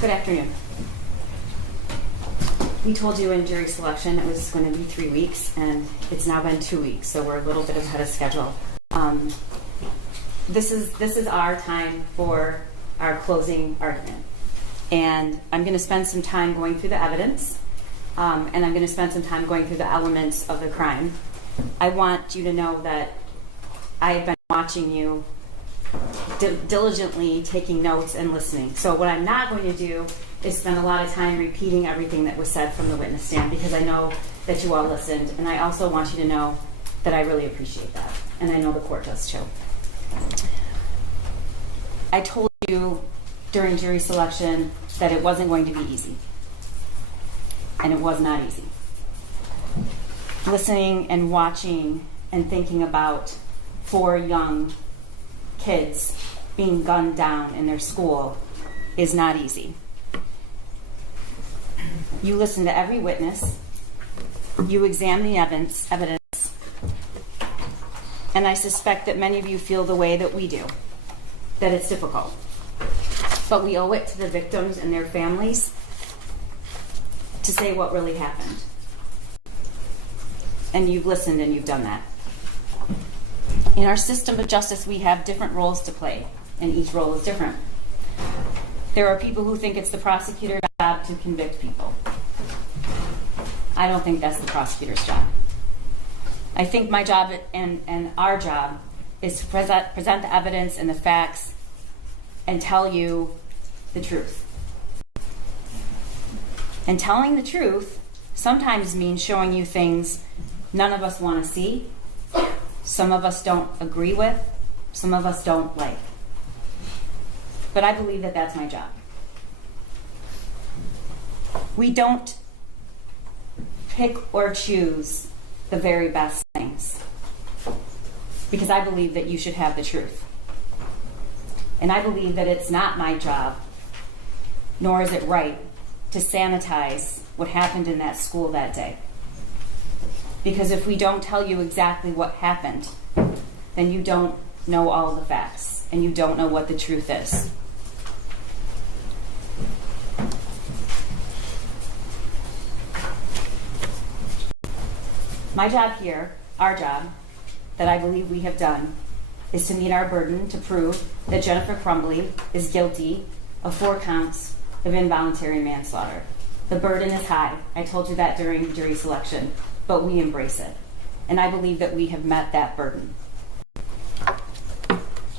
Good afternoon. We told you in jury selection it was going to be 3 weeks, and it's now been 2 weeks, so we're a little bit ahead of schedule. This is our time for our closing argument, and I'm going to spend some time going through the evidence, and I'm going to spend some time going through the elements of the crime. I want you to know that I have been watching you diligently, taking notes and listening. So what I'm not going to do is spend a lot of time repeating everything that was said from the witness stand, because I know that you all listened, and I also want you to know that I really appreciate that, and I know the court does too. I told you during jury selection that it wasn't going to be easy, and it was not easy. Listening and watching and thinking about 4 young kids being gunned down in their school is not easy. You listen to every witness, you examine the evidence, and I suspect that many of you feel the way that we do, that it's difficult. But we owe it to the victims and their families to say what really happened. And you've listened and you've done that. In our system of justice, we have different roles to play, and each role is different. There are people who think it's the prosecutor's job to convict people. I don't think that's the prosecutor's job. I think my job and our job is to present the evidence and the facts and tell you the truth. And telling the truth sometimes means showing you things none of us want to see, some of us don't agree with, some of us don't like. But I believe that that's my job. We don't pick or choose the very best things, because I believe that you should have the truth. And I believe that it's not my job, nor is it right, to sanitize what happened in that school that day. Because if we don't tell you exactly what happened, then you don't know all the facts, and you don't know what the truth is. My job here, our job, that I believe we have done, is to meet our burden to prove that Jennifer Crumbley is guilty of 4 counts of involuntary manslaughter. The burden is high. I told you that during jury selection, but we embrace it. And I believe that we have met that burden.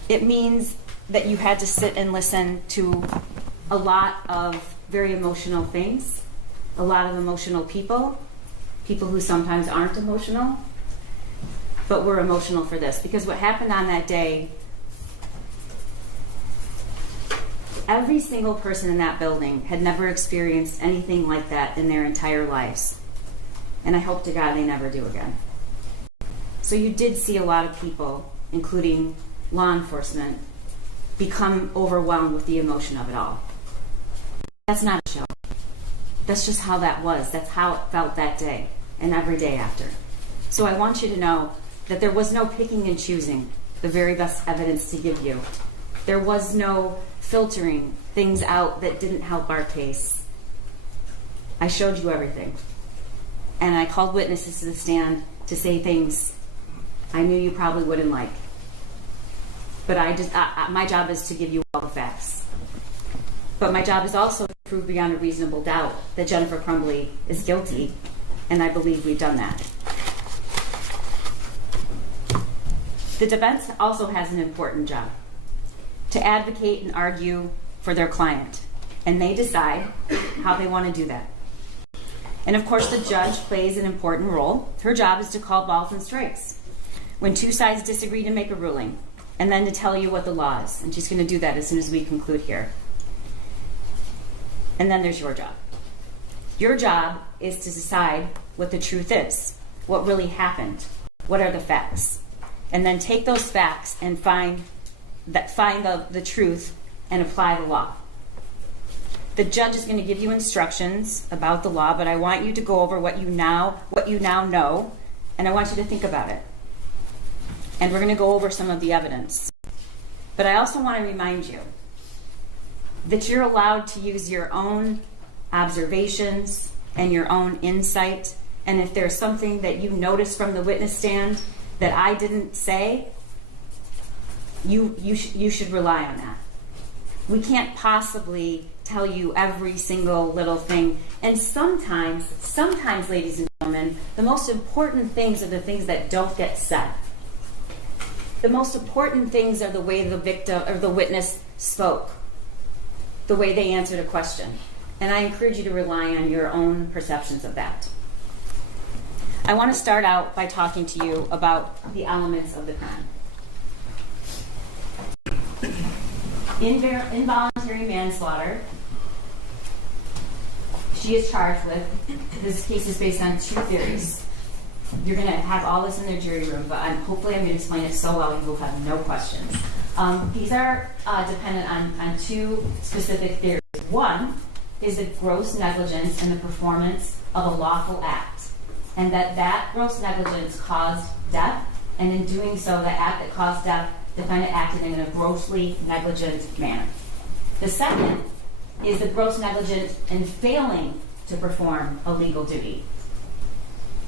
It means that you had to sit and listen to a lot of very emotional things, a lot of emotional people who sometimes aren't emotional, but were emotional for this. Because what happened on that day, every single person in that building had never experienced anything like that in their entire lives. And I hope to God they never do again. So you did see a lot of people, including law enforcement, become overwhelmed with the emotion of it all. That's not a show. That's just how that was. That's how it felt that day and every day after. So I want you to know that there was no picking and choosing the very best evidence to give you. There was no filtering things out that didn't help our case. I showed you everything. And I called witnesses to the stand to say things I knew you probably wouldn't like. But my job is to give you all the facts. But my job is also to prove beyond a reasonable doubt that Jennifer Crumbley is guilty, and I believe we've done that. The defense also has an important job, to advocate and argue for their client, and they decide how they want to do that. And of course, the judge plays an important role. Her job is to call balls and strikes when 2 sides disagree, to make a ruling, and then to tell you what the law is. And she's going to do that as soon as we conclude here. And then there's your job. Your job is to decide what the truth is, what really happened, what are the facts, and then take those facts and find the truth and apply the law. The judge is going to give you instructions about the law, but I want you to go over what you now know, and I want you to think about it. And we're going to go over some of the evidence. But I also want to remind you that you're allowed to use your own observations and your own insight. And if there's something that you notice from the witness stand that I didn't say, you should rely on that. We can't possibly tell you every single little thing. And sometimes, ladies and gentlemen, the most important things are the things that don't get said. The most important things are the way the victim or the witness spoke, the way they answered a question. And I encourage you to rely on your own perceptions of that. I want to start out by talking to you about the elements of the crime. Involuntary manslaughter, she is charged with. This case is based on two theories. You're going to have all this in their jury room, but hopefully I'm going to explain it so well you will have no questions. These are dependent on two specific theories. One is the gross negligence in the performance of a lawful act, and that gross negligence caused death, and in doing so, the act that caused death, defendant acted in a grossly negligent manner. The second is the gross negligence in failing to perform a legal duty.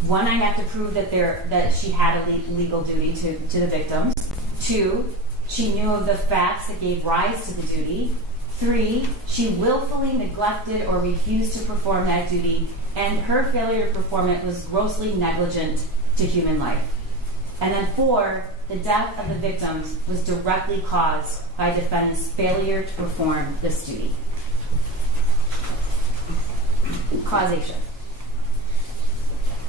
One, I have to prove that she had a legal duty to the victims. Two, she knew of the facts that gave rise to the duty. Three, she willfully neglected or refused to perform that duty, and her failure to perform it was grossly negligent to human life. And then four, the death of the victims was directly caused by defendant's failure to perform this duty. Causation.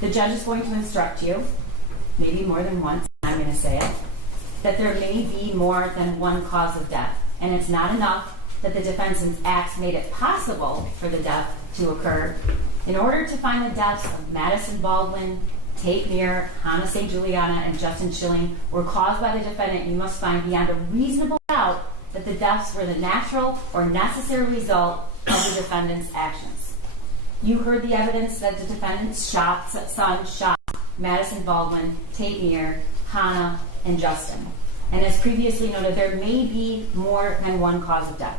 The judge is going to instruct you, maybe more than once, I'm going to say it, that there may be more than one cause of death. And it's not enough that the defendant's acts made it possible for the death to occur. In order to find the deaths of Madison Baldwin, Tate Meir, Hannah St. Juliana, and Justin Schilling were caused by the defendant, you must find beyond a reasonable doubt that the deaths were the natural or necessary result of the defendant's actions. You heard the evidence that the defendant's son shot Madison Baldwin, Tate Meir, Hannah, and Justin. And as previously noted, there may be more than one cause of death.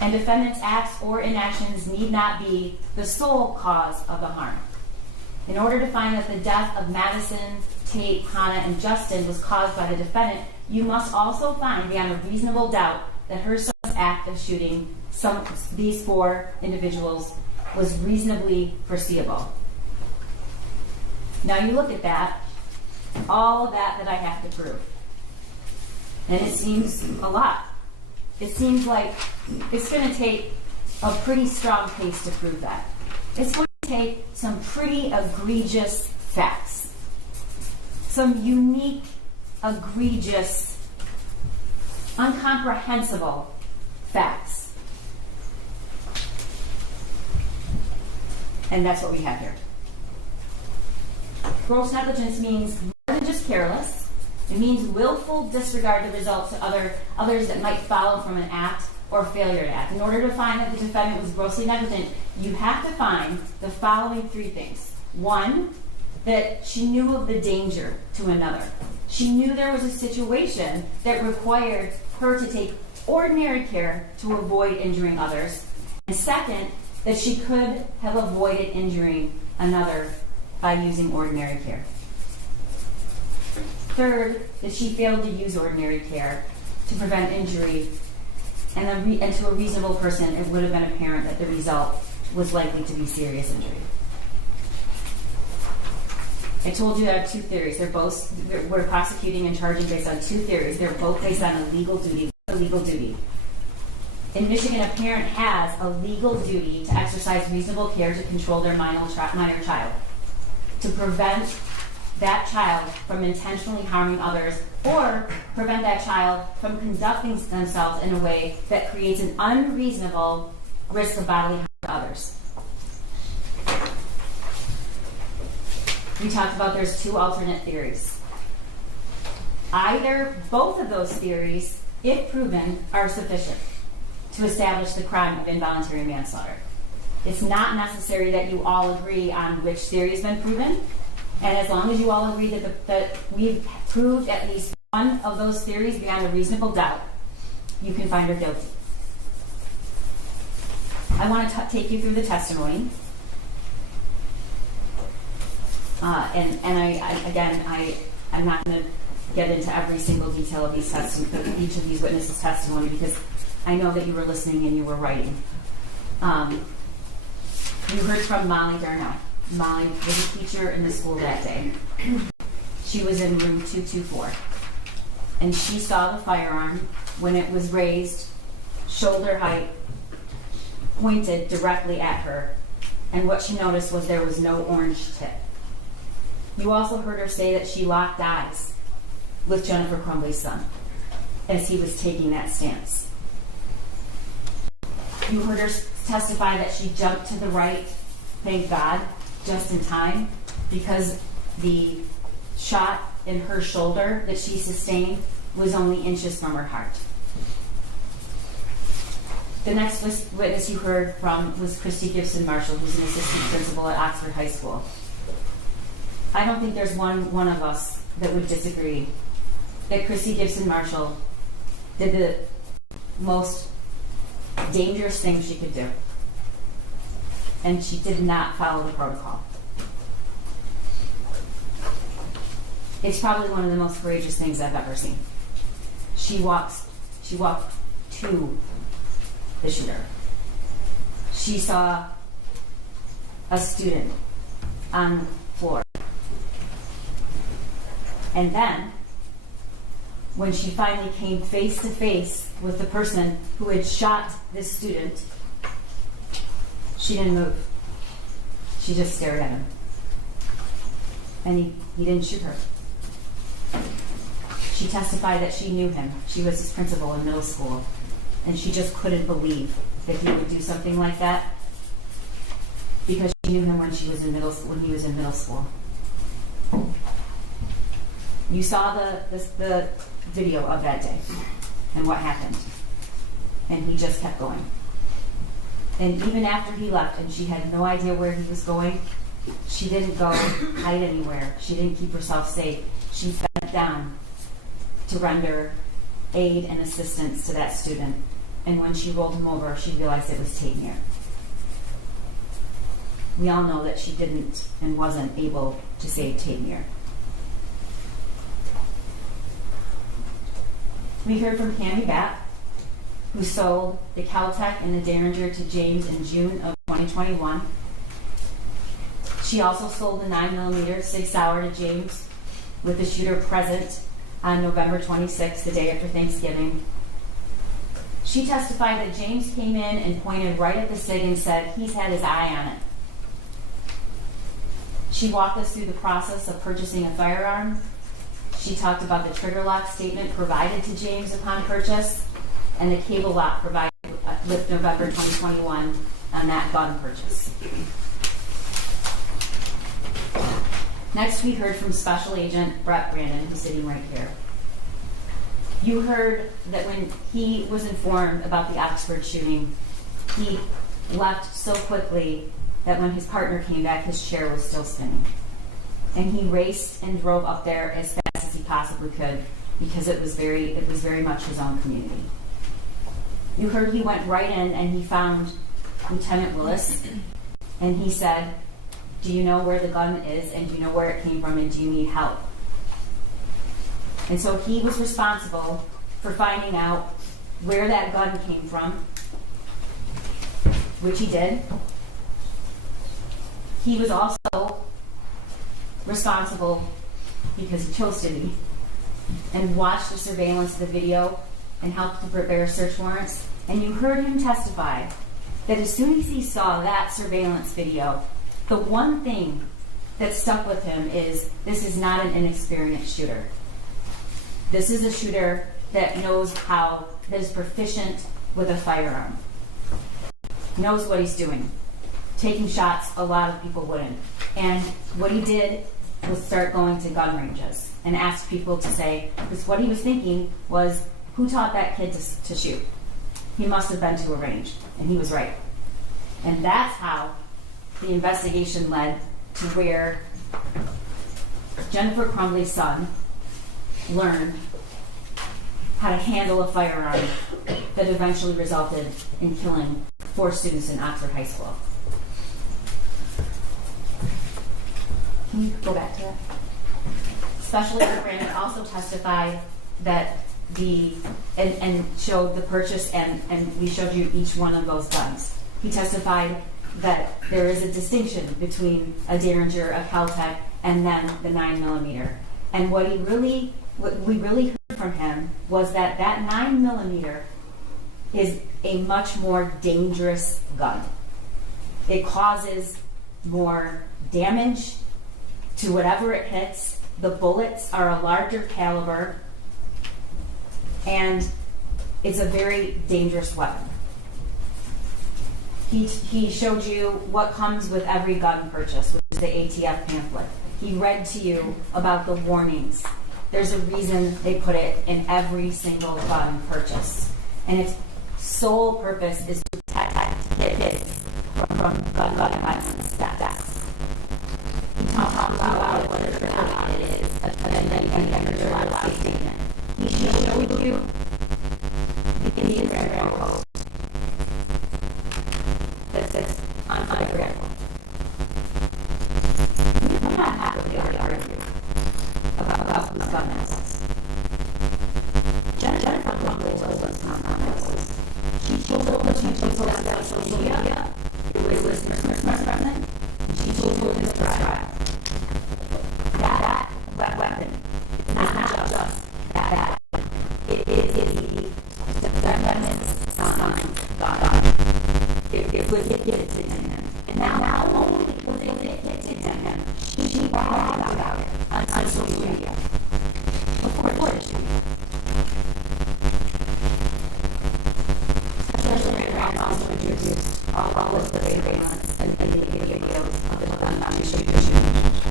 And defendant's acts or inactions need not be the sole cause of the harm. In order to find that the death of Madison, Tate, Hannah, and Justin was caused by the defendant, you must also find beyond a reasonable doubt that her son's act of shooting these four individuals was reasonably foreseeable. Now you look at that, all of that I have to prove. And it seems a lot. It seems like it's going to take a pretty strong case to prove that. It's going to take some pretty egregious facts. Some unique, egregious, incomprehensible facts. And that's what we have here. Gross negligence means more than just careless. It means willful disregard the results to others that might follow from an act or failure to act. In order to find that the defendant was grossly negligent, you have to find the following three things. One, that she knew of the danger to another. She knew there was a situation that required her to take ordinary care to avoid injuring others. And second, that she could have avoided injuring another by using ordinary care. Third, that she failed to use ordinary care to prevent injury, and to a reasonable person, it would have been apparent that the result was likely to be serious injury. I told you I have two theories. We're prosecuting and charging based on two theories. They're both based on a legal duty. In Michigan, a parent has a legal duty to exercise reasonable care to control their minor child, to prevent that child from intentionally harming others, or prevent that child from conducting themselves in a way that creates an unreasonable risk of bodily harm to others. We talked about there's two alternate theories. Both of those theories, if proven, are sufficient to establish the crime of involuntary manslaughter. It's not necessary that you all agree on which theory has been proven, and as long as you all agree that we've proved at least one of those theories beyond a reasonable doubt, you can find her guilty. I want to take you through the testimony. I'm not going to get into every single detail of each of these witnesses' testimony because I know that you were listening and you were writing. You heard from Molly Darnell. Molly was a teacher in the school that day. She was in room 224. And she saw the firearm when it was raised, shoulder height, pointed directly at her. And what she noticed was there was no orange tip. You also heard her say that she locked eyes with Jennifer Crumbley's son as he was taking that stance. You heard her testify that she jumped to the right, thank God, just in time, because the shot in her shoulder that she sustained was only inches from her heart. The next witness you heard from was Christy Gibson Marshall, who's an assistant principal at Oxford High School. I don't think there's one of us that would disagree that Christy Gibson Marshall did the most dangerous thing she could do. And she did not follow the protocol. It's probably one of the most courageous things I've ever seen. She walked to the shooter. She saw a student on the floor. And then, when she finally came face to face with the person who had shot this student, she didn't move. She just stared at him. And he didn't shoot her. She testified that she knew him. She was his principal in middle school. And she just couldn't believe that he would do something like that because she knew him when he was in middle school. You saw the video of that day and what happened. And he just kept going. And even after he left and she had no idea where he was going, she didn't go hide anywhere. She didn't keep herself safe. She bent down to render aid and assistance to that student. And when she rolled him over, she realized it was Tate Muir. We all know that she didn't and wasn't able to save Tate Muir. We heard from Cammie Batt, who sold the Caltech and the Derringer to James in June of 2021. She also sold the 9mm Sig Sauer to James with the shooter present on November 26th, the day after Thanksgiving. She testified that James came in and pointed right at the Sig and said he's had his eye on it. She walked us through the process of purchasing a firearm. She talked about the trigger lock statement provided to James upon purchase and the cable lock provided with November 2021 on that gun purchase. Next, we heard from Special Agent Brett Brandon, who's sitting right here. You heard that when he was informed about the Oxford shooting, he left so quickly that when his partner came back, his chair was still spinning. And he raced and drove up there as fast as he possibly could because it was very much his own community. You heard he went right in and he found Lieutenant Willis, and he said, "Do you know where the gun is, and do you know where it came from, and do you need help?" And so he was responsible for finding out where that gun came from, which he did. He was also responsible, because he chose to be, and watched the surveillance of the video and helped to prepare search warrants. And you heard him testify that as soon as he saw that surveillance video, the one thing that stuck with him is this is not an inexperienced shooter. This is a shooter that is proficient with a firearm, knows what he's doing. Taking shots, a lot of people wouldn't. And what he did was start going to gun ranges and ask people to say, because what he was thinking was, who taught that kid to shoot? He must have been to a range. And he was right. And that's how the investigation led to where Jennifer Crumbley's son learned how to handle a firearm that eventually resulted in killing for students in Oxford High School. Can you go back to that? Special Agent Brandon also testified that and showed the purchase, and we showed you each one of those guns. He testified that there is a distinction between a Derringer, a Caltech, and then the 9mm. And what we really heard from him was that 9mm is a much more dangerous gun. It causes more damage to whatever it hits. The bullets are a larger caliber, and it's a very dangerous weapon. He showed you what comes with every gun purchase, which is the ATF pamphlet. He read to you about the warnings. There's a reason they put it in every single gun purchase. And its sole purpose is to protect kids from gun violence. He talked about what it is, and then your last statement. He showed you the Indian Railroad Code that sits on my railroad. We do not have to argue about whose gun this is. Jennifer Crumbley told us comments. She told us on social media it was Mr. President. She told us trial. That weapon is not just that. It is the defendant's gun. It was given to him. And now only was it given to him, she brought about it on social media. Of course she. Especially around also introduced all of the surveillance and the videos of the gun prosecution.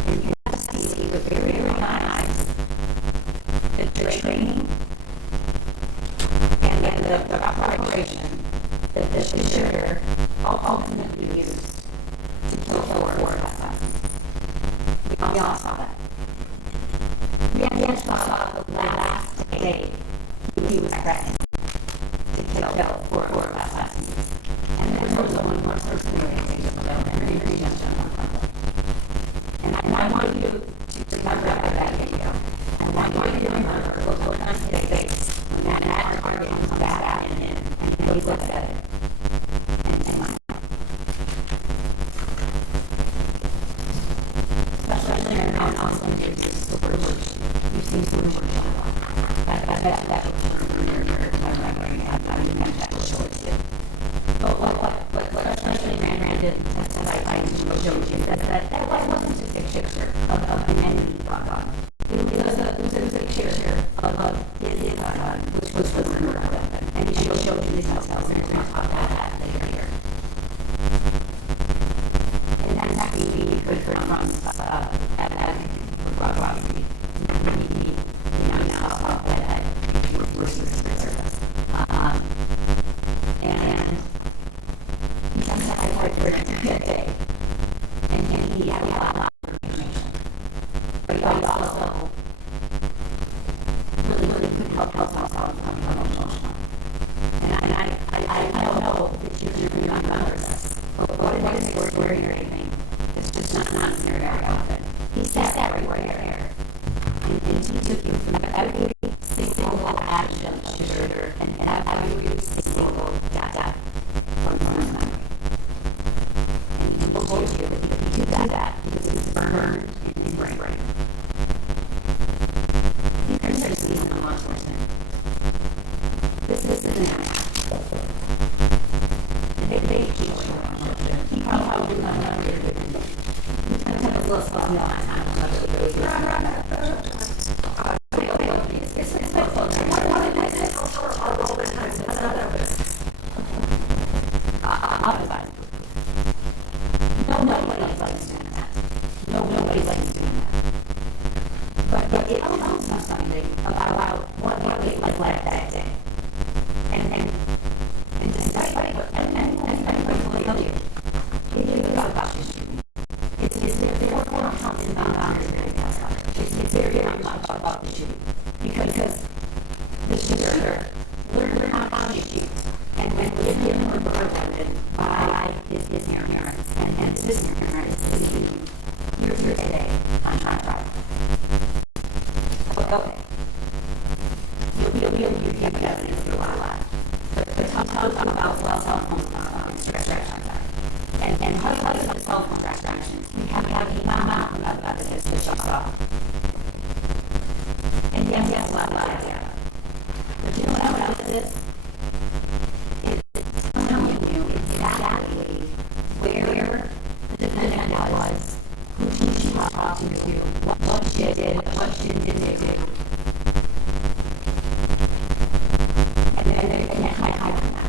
And you have to see with very eyes the training and the preparation that the shooter ultimately used to kill for weapons. We all saw that. We saw the last day he was threatened to kill for weapons. And there was only one person who and I want you to remember that video. I want you to remember what was on his face when that target comes back at him and he looks at it. Especially around also introduced the word worship. You've seen the word worship. That was your memory. I didn't mention that was short too. But what especially Brandon testified to show you is that wasn't just a picture of an enemy gun. It was a picture of his gun, which was the murder weapon. And he showed you the details, and we're going to talk about that later here. And that's really good for from Robbie. We're super service. And he testified for a day. And he had a lot of information. But he also really could help us out emotional. And I don't know if you remember this, but what it is extraordinary. It's just not very often. He sat right there, and he took you through every single action shooter and every single death from his memory. And he told you that he did that because he was burned in his brain. You can start seeing in law enforcement. This isn't that. They keep showing. He probably not remember it. He's going to have a little spot on the line. I don't know if it goes around. It's quite close. All the time. That's not evidence. Outside. Nobody likes doing that. Nobody likes doing that. But it tells you something about what it was like that day. And despite what anybody will tell you, it is about shooting. It's there are 4 counts in boundaries very fast. his parents, and this parent is you. You're here today on trial. Okay. You give evidence for a lot. But talk about cell phone extraction. And how does the cell phone extraction? We have a mom about this that she saw. And yes, a lot of idea. But you know what else it is? It's telling you exactly where the defendant was, who she was talking to, what she did, what she didn't do. And then you can't hide from that.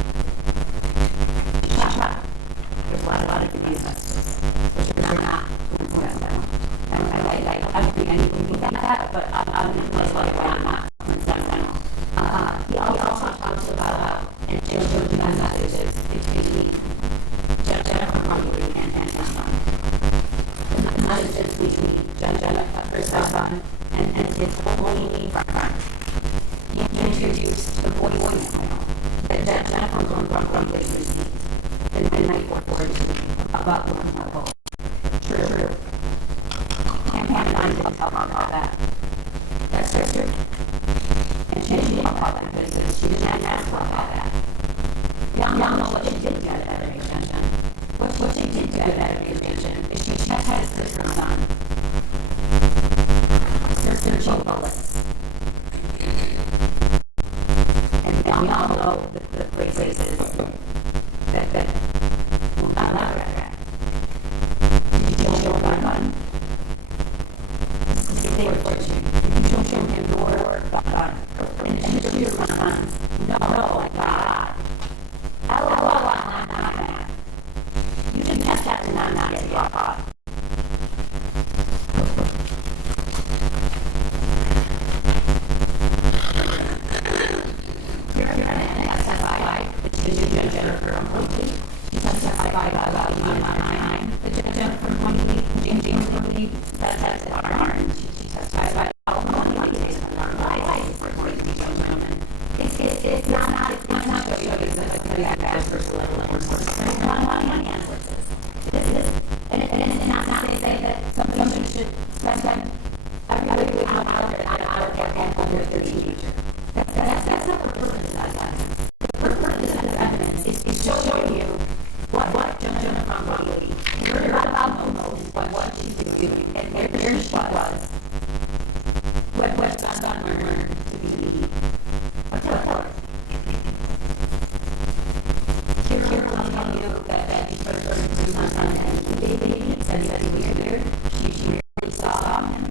Shut. There's a lot of these messages, which are not coincidental. And I don't think anyone can get that, but I'm going to like why not coincidental. He also talks about and showed you the messages between Jennifer Crumbley and his son. The messages between Jennifer, her son, and his only friend. He introduced the voice that Jennifer Crumbley received the night before about the whole. True. And I didn't tell mom about that. That's true. And she didn't talk about that because she didn't ask about that. Y'all know what she did get at that information. What she did get at that information is she tested her son. Searching bullets. And we all know the places that will not allow that. Did you show my gun? If they were searching, if you show him your gun, and you shoot my gun, no, God. Not. You just have to not get caught. You're going to testify to Jennifer Crumbley. She testified about you and mine. Jennifer Crumbley, James Crumbley, that's the harm. She testified about one case of harm. Why is it going to be young women? It's not what you always say, but you have to ask for political resources. There's money on sources. And it's not to say that somebody should spend every week out of their teenager. That's not the purpose of evidence. The purpose of evidence is showing you what Jennifer Crumbley, you're not allowed to know what she's doing, and where she was, what's done her to be a killer. Here I'm telling you that she started to do on and he said he was here. She really saw him.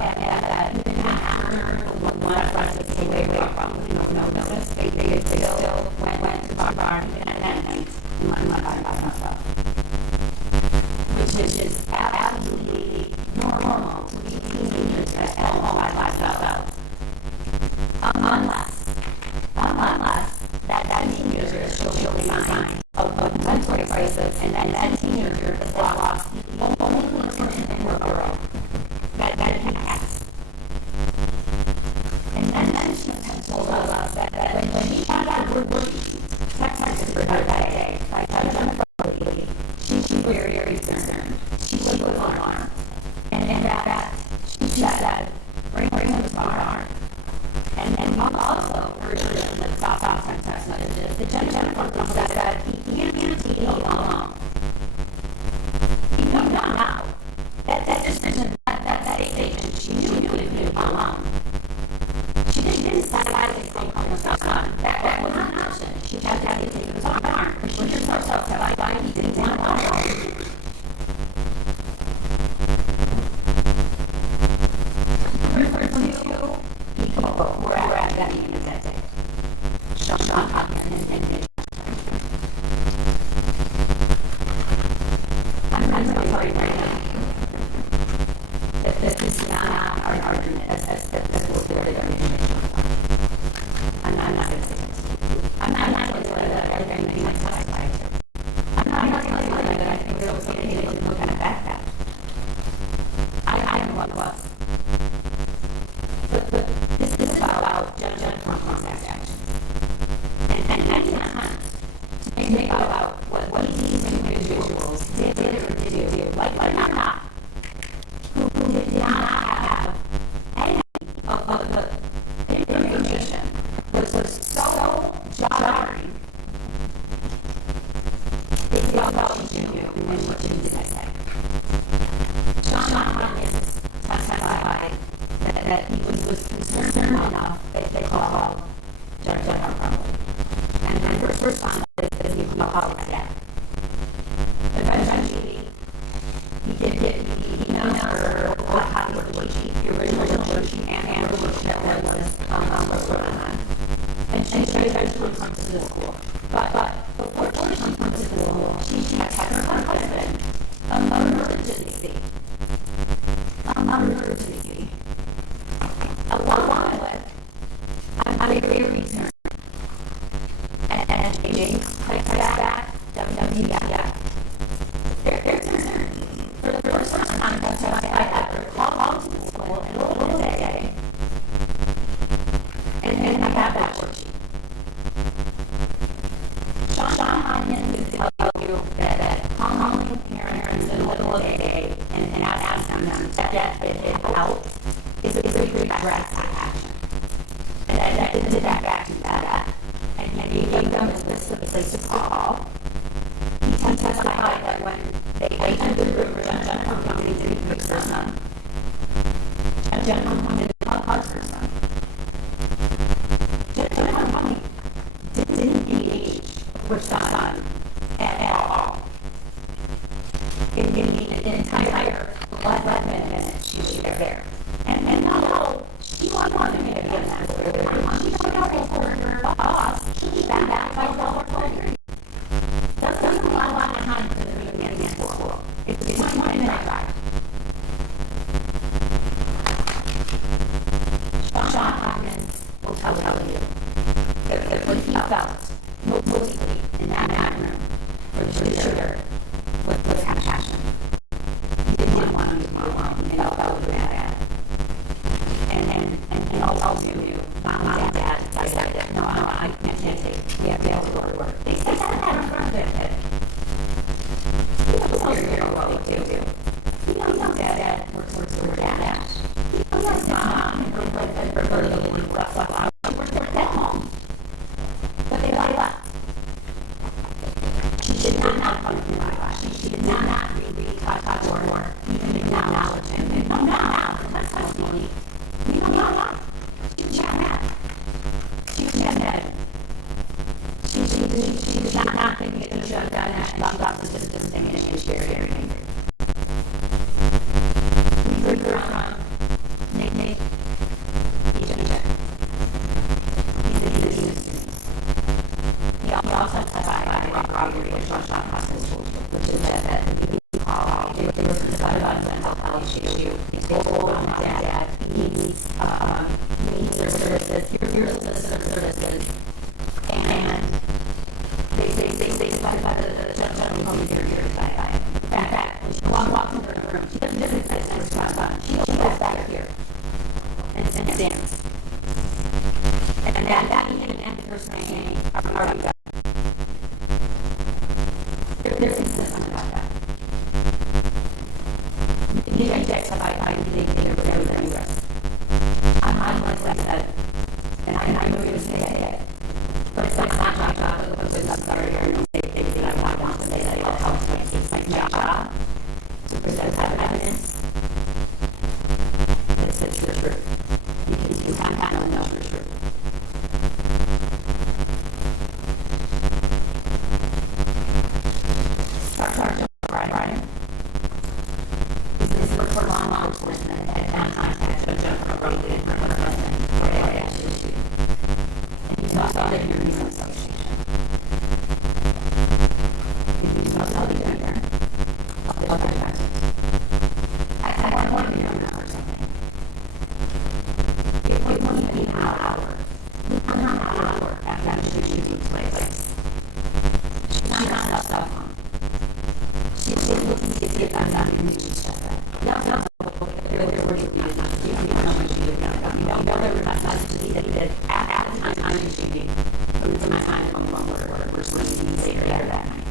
And even after one of us was away from no notice, they still went to the bar and night and went by myself. Which is absolutely normal to be teenagers at home by themselves. Unless that teenager is showing signs of mental crisis, and that teenager is lost the only person in the world that can ask. And then she told us that when she found out we're text messages for her that day, like Jennifer Crumbley, she was very concerned. She was alarmed. And in fact, she said, bring him to the bar. And we also heard the stop text messages that Jennifer Crumbley said he can't be alone. He knows now. That decision, that station, she knew he would be alone. She didn't decide to stay home with her son. That was not an option. She had to take him to the bar. She was herself why he didn't want to go. People were at that meeting that day. Sean Hopkins and I'm going to tell you right now that this is not our argument as we'll do it I'm not going to say this. I'm not going to say that everything that's testified to. I'm not going to say that I think it's okay to look at that. I know what it was. But this is about Jennifer Crumbley's actions. And I cannot to make think about what these individuals did or did do, like or not, who did not have any of the information was so jarring. They felt what you knew and what you didn't say. John Hopkins testified that he was concerned enough that they called Judge Crumbley. And then first response is he called his dad. Eventually, he did get the number or a copy of the worksheet, the original worksheet and the worksheet that was working on. And she eventually comes to the school. But before she comes to the school, she had her husband emergency. Along with I'm a great return. And James clicked back, WWF. Their turn. For the first time, I ever called to the school and enrolled that day. And I have that worksheet. Sean Hopkins is to tell you that calling parents in the middle of the day and asking them that it helps is a pretty drastic action. And that did that back to that. And he gave them a list of places to call. He testified that when they entered the room, Jennifer Company didn't fix them. And Jennifer Company didn't help them. Jennifer Company didn't engage with son at all. In the entire 11 minutes she was there. And no, she wanted me to be in that school. She took out for her boss. She came back by 12:30. That's not a lot of time for the beginning of school. It's a 20-minute drive. Sean Hopkins will tell you that what he felt mostly in that room for the shooter was compassion. He didn't want him to be alone. He felt bad. And also knew mom and dad decided, no, I can't take it. We have to go to work. They said that in front of it. You know, tell your hero what we do. You know, dad works for dad. You know, mom and her brother really rough out. She worked at home. But they left. She did not come to my class. She did not really talk or even acknowledge him. And no, now, in that testimony, we know not. She was mad. She was mad. She did not think that she should have done that. Lots of different things, and she was very angry. We heard from Nate. He's a teacher. He's a student. He also testified about robbery at Sean Hopkins School, which is that the people call, they were decided on a mental health issue. They told mom and dad, he needs their services, your services, and they decided about the gentleman coming here by back. When she walks into her room, she doesn't say her response. She goes back here and stands. And that evening, and the person saying, are you done? There's consistent about that. He identified by there was any risk. I'm like I said, and I know you're going to say it, but it's not my job to look at sorry or no say things that I want to say that I'll help you. It's my job to present evidence that says the truth. Because you have to know the truth. Sergeant Brian. He's worked for law enforcement at that time at Judge Crumbley and her husband for a issue. And he's also the Hearing Association. And he's also the leader of the other justice. I want to be remember something. It wouldn't be an hour. Not an hour after the shooting took place. She's not on her cell phone. She's looking to see if I'm not going to use that. No, there were reviews. You know when she did that. You know there were messages that he did at the time of the shooting. includes my time on the phone where we're sleeping later that night.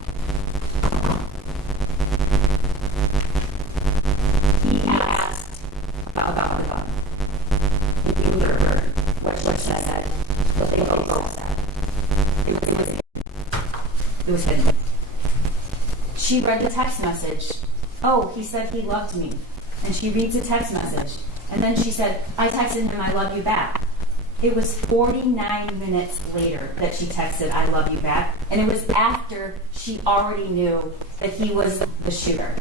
He asked about the gun. He heard what she said, what they both said. It was hidden. She read the text message. Oh, he said he loved me. And she reads the text message. And then she said, I texted him, I love you back. It was 49 minutes later that she texted, I love you back. And it was after she already knew that he was the shooter.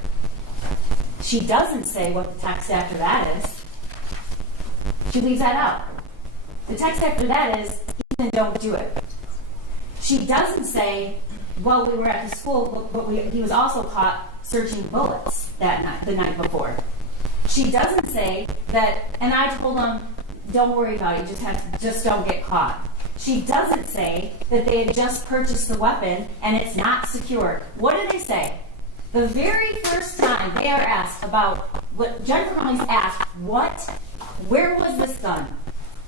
She doesn't say what the text after that is. She leaves that out. The text after that is, Ethan, don't do it. She doesn't say, well, we were at the school, but he was also caught searching bullets that night, the night before. She doesn't say that, and I told him, don't worry about it, just don't get caught. She doesn't say that they had just purchased the weapon and it's not secure. What do they say? The very first time they are asked about what Jennifer Crumbley's asked, where was this gun?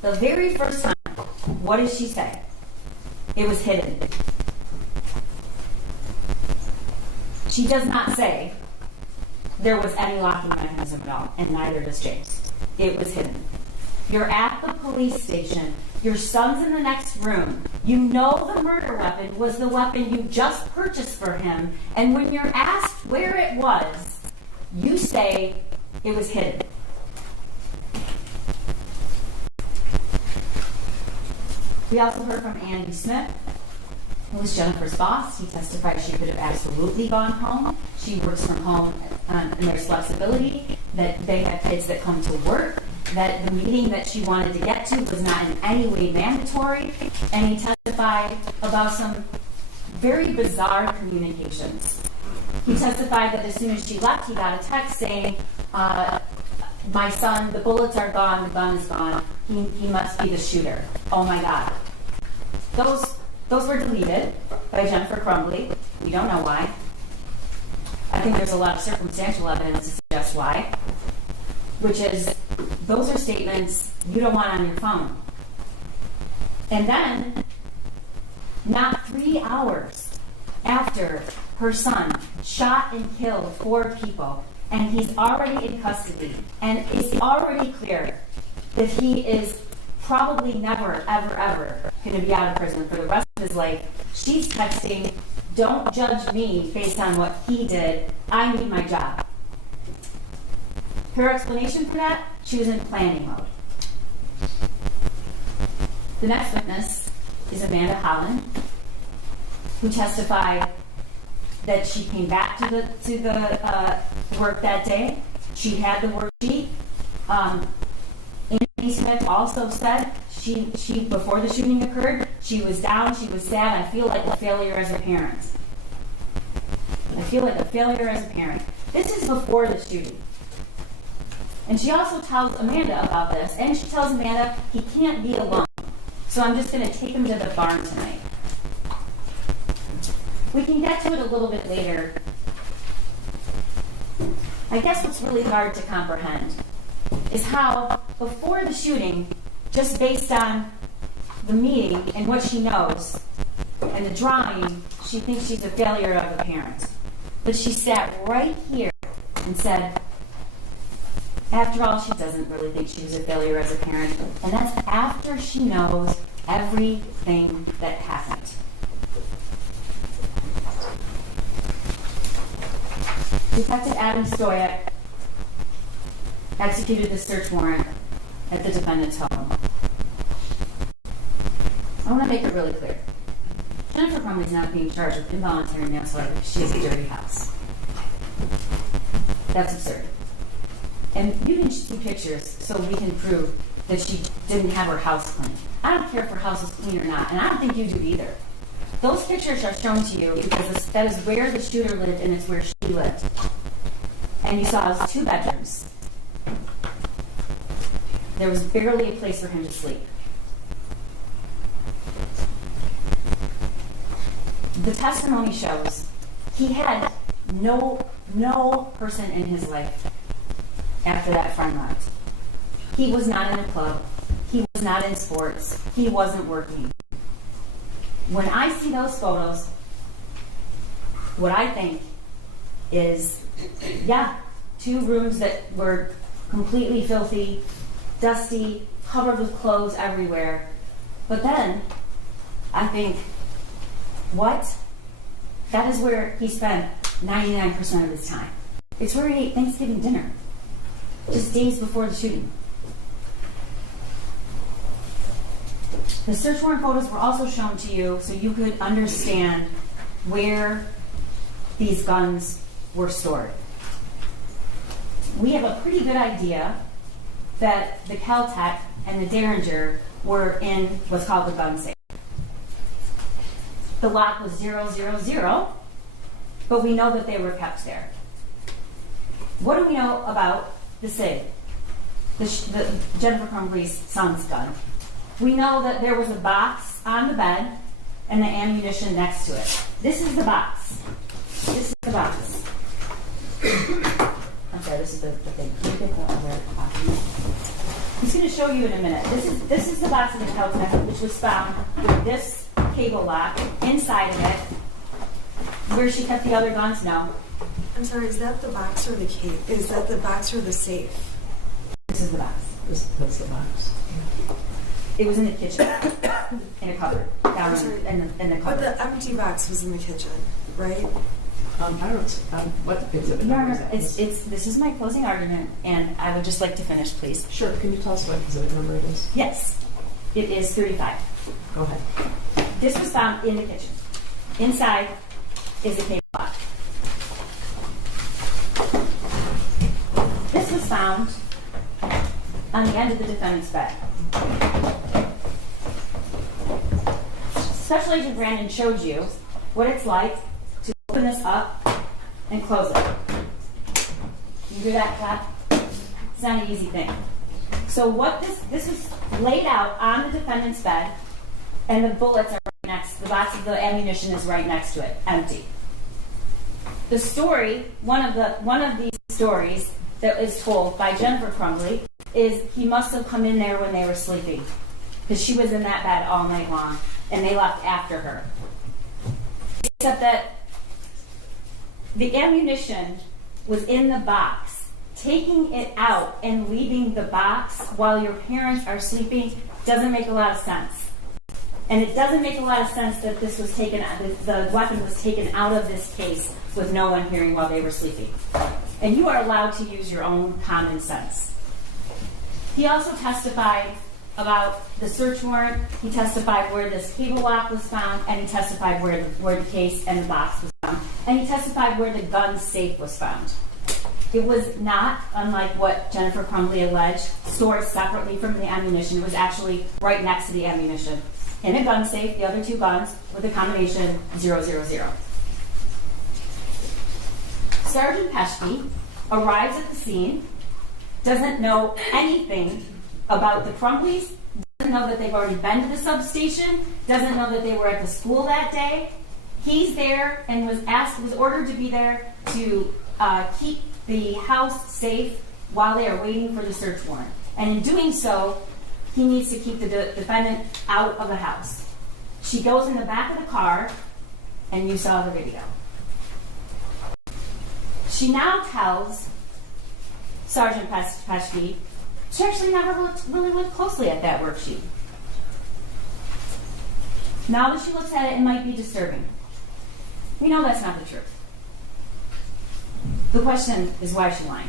The very first time, what does she say? It was hidden. She does not say there was any locking mechanism at all, and neither does James. It was hidden. You're at the police station. Your son's in the next room. You know the murder weapon was the weapon you just purchased for him, and when you're asked where it was, you say it was hidden. We also heard from Andy Smith, who was Jennifer's boss. He testified she could have absolutely gone home. She works from home, and there's flexibility, that they have kids that come to work, that the meeting that she wanted to get to was not in any way mandatory, and he testified about some very bizarre communications. He testified that as soon as she left, he got a text saying, my son, the bullets are gone, the gun is gone, he must be the shooter. Oh my God. Those were deleted by Jennifer Crumbley. We don't know why. I think there's a lot of circumstantial evidence to suggest why, which is those are statements you don't want on your phone. And then, not 3 hours after her son shot and killed 4 people, and he's already in custody, and it's already clear that he is probably never, ever, ever going to be out of prison for the rest of his life, she's texting, don't judge me based on what he did. I need my job. Her explanation for that, she was in planning mode. The next witness is Amanda Holland, who testified that she came back to the work that day. She had the worksheet. Andy Smith also said she before the shooting occurred, she was down, she was sad. I feel like a failure as a parent. This is before the shooting. And she also tells Amanda about this, and she tells Amanda he can't be alone. So I'm just going to take him to the barn tonight. We can get to it a little bit later. I guess what's really hard to comprehend is how, before the shooting, just based on the meeting and what she knows and the drawing, she thinks she's a failure of a parent. But she sat right here and said, after all, she doesn't really think she was a failure as a parent. And that's after she knows everything that happened. Detective Adam Stoyak executed the search warrant at the defendant's home. I want to make it really clear. Jennifer Crumbley is not being charged with involuntary manslaughter because she has a dirty house. That's absurd. And you can see pictures so we can prove that she didn't have her house clean. I don't care if her house is clean or not, and I don't think you do either. Those pictures are shown to you because that is where the shooter lived and it's where she lived. And you saw his 2 bedrooms. There was barely a place for him to sleep. The testimony shows he had no person in his life after that friend left. He was not in a club. He was not in sports. He wasn't working. When I see those photos, what I think is, yeah, 2 rooms that were completely filthy, dusty, covered with clothes everywhere. But then I think, what? That is where he spent 99% of his time. It's where he ate Thanksgiving dinner, just days before the shooting. The search warrant photos were also shown to you so you could understand where these guns were stored. We have a pretty good idea that the Kel-Tec and the Derringer were in what's called the gun safe. The lock was 000, but we know that they were kept there. What do we know about the SIG, the Jennifer Crumbley's son's gun? We know that there was a box on the bed and the ammunition next to it. This is the box. This is the box. I'm sorry, this is the thing. Can you get the other box? He's going to show you in a minute. This is the box of the Kel-Tec, which was found with this cable lock inside of it. Where she kept the other guns? No. I'm sorry, is that the box or the case? Is that the box or the safe? This is the box. That's the box. It was in the kitchen, in a cupboard, down in the cupboard. But the empty box was in the kitchen, right? I don't. What exhibit number is that? This is my closing argument, and I would just like to finish, please. Sure. Can you tell us what exhibit number it is? Yes, it is 35. Go ahead. This was found in the kitchen. Inside is a cable lock. This was found on the end of the defendant's bed. Special Agent Brandon showed you what it's like to open this up and close it. You hear that clap? It's not an easy thing. So what this was laid out on the defendant's bed, and the bullets are right next. The box of the ammunition is right next to it, empty. The story, one of these stories that is told by Jennifer Crumbley, is he must have come in there when they were sleeping, because she was in that bed all night long, and they left after her. Except that the ammunition was in the box. Taking it out and leaving the box while your parents are sleeping doesn't make a lot of sense. And it doesn't make a lot of sense that this was taken, the weapon was taken out of this case with no one hearing while they were sleeping. And you are allowed to use your own common sense. He also testified about the search warrant. He testified where this cable lock was found, and he testified where the case and the box was found. And he testified where the gun safe was found. It was not, unlike what Jennifer Crumbley alleged, stored separately from the ammunition. It was actually right next to the ammunition. In a gun safe, the other 2 guns with a combination 000. Sergeant Peschke arrives at the scene, doesn't know anything about the Crumbleys, doesn't know that they've already been to the substation, doesn't know that they were at the school that day. He's there and was ordered to be there to keep the house safe while they are waiting for the search warrant. And in doing so, he needs to keep the defendant out of the house. She goes in the back of the car, and you saw the video. She now tells Sergeant Peschke she actually never really looked closely at that worksheet. Now that she looks at it, it might be disturbing. We know that's not the truth. The question is, why is she lying?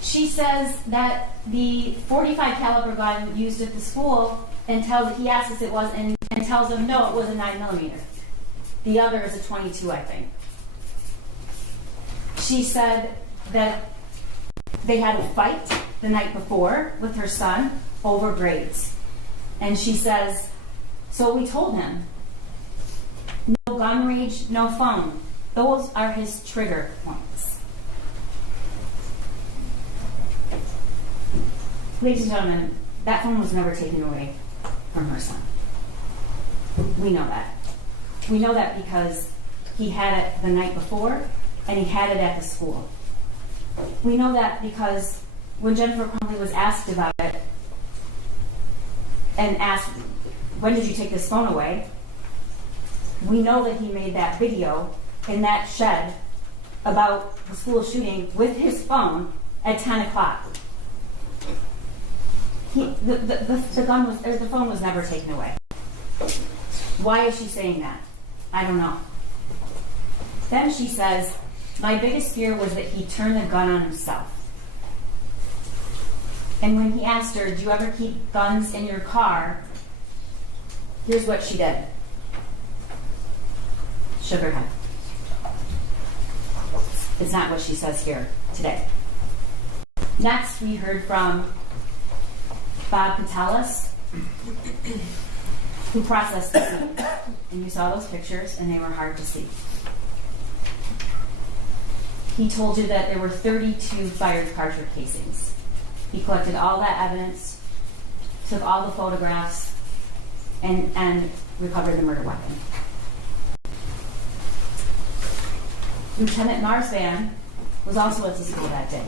She says that the .45 caliber gun used at the school, and he asks if it was, and tells him no, it was a 9mm. The other is a .22, I think. She said that they had a fight the night before with her son over grades. And she says, so we told him, no gun range, no phone. Those are his trigger points. Ladies and gentlemen, that phone was never taken away from her son. We know that. We know that because he had it the night before, and he had it at the school. We know that because when Jennifer Crumbley was asked about it, and asked, when did you take this phone away? We know that he made that video in that shed about the school shooting with his phone at 10 o'clock. The phone was never taken away. Why is she saying that? I don't know. Then she says, my biggest fear was that he turned the gun on himself. And when he asked her, do you ever keep guns in your car? Here's what she did. Shook her head. It's not what she says here today. Next, we heard from Bob Patelis, who processed the scene. And you saw those pictures, and they were hard to see. He told you that there were 32 fired cartridge casings. He collected all that evidence, took all the photographs, and recovered the murder weapon. Lieutenant Marsvan was also at the school that day,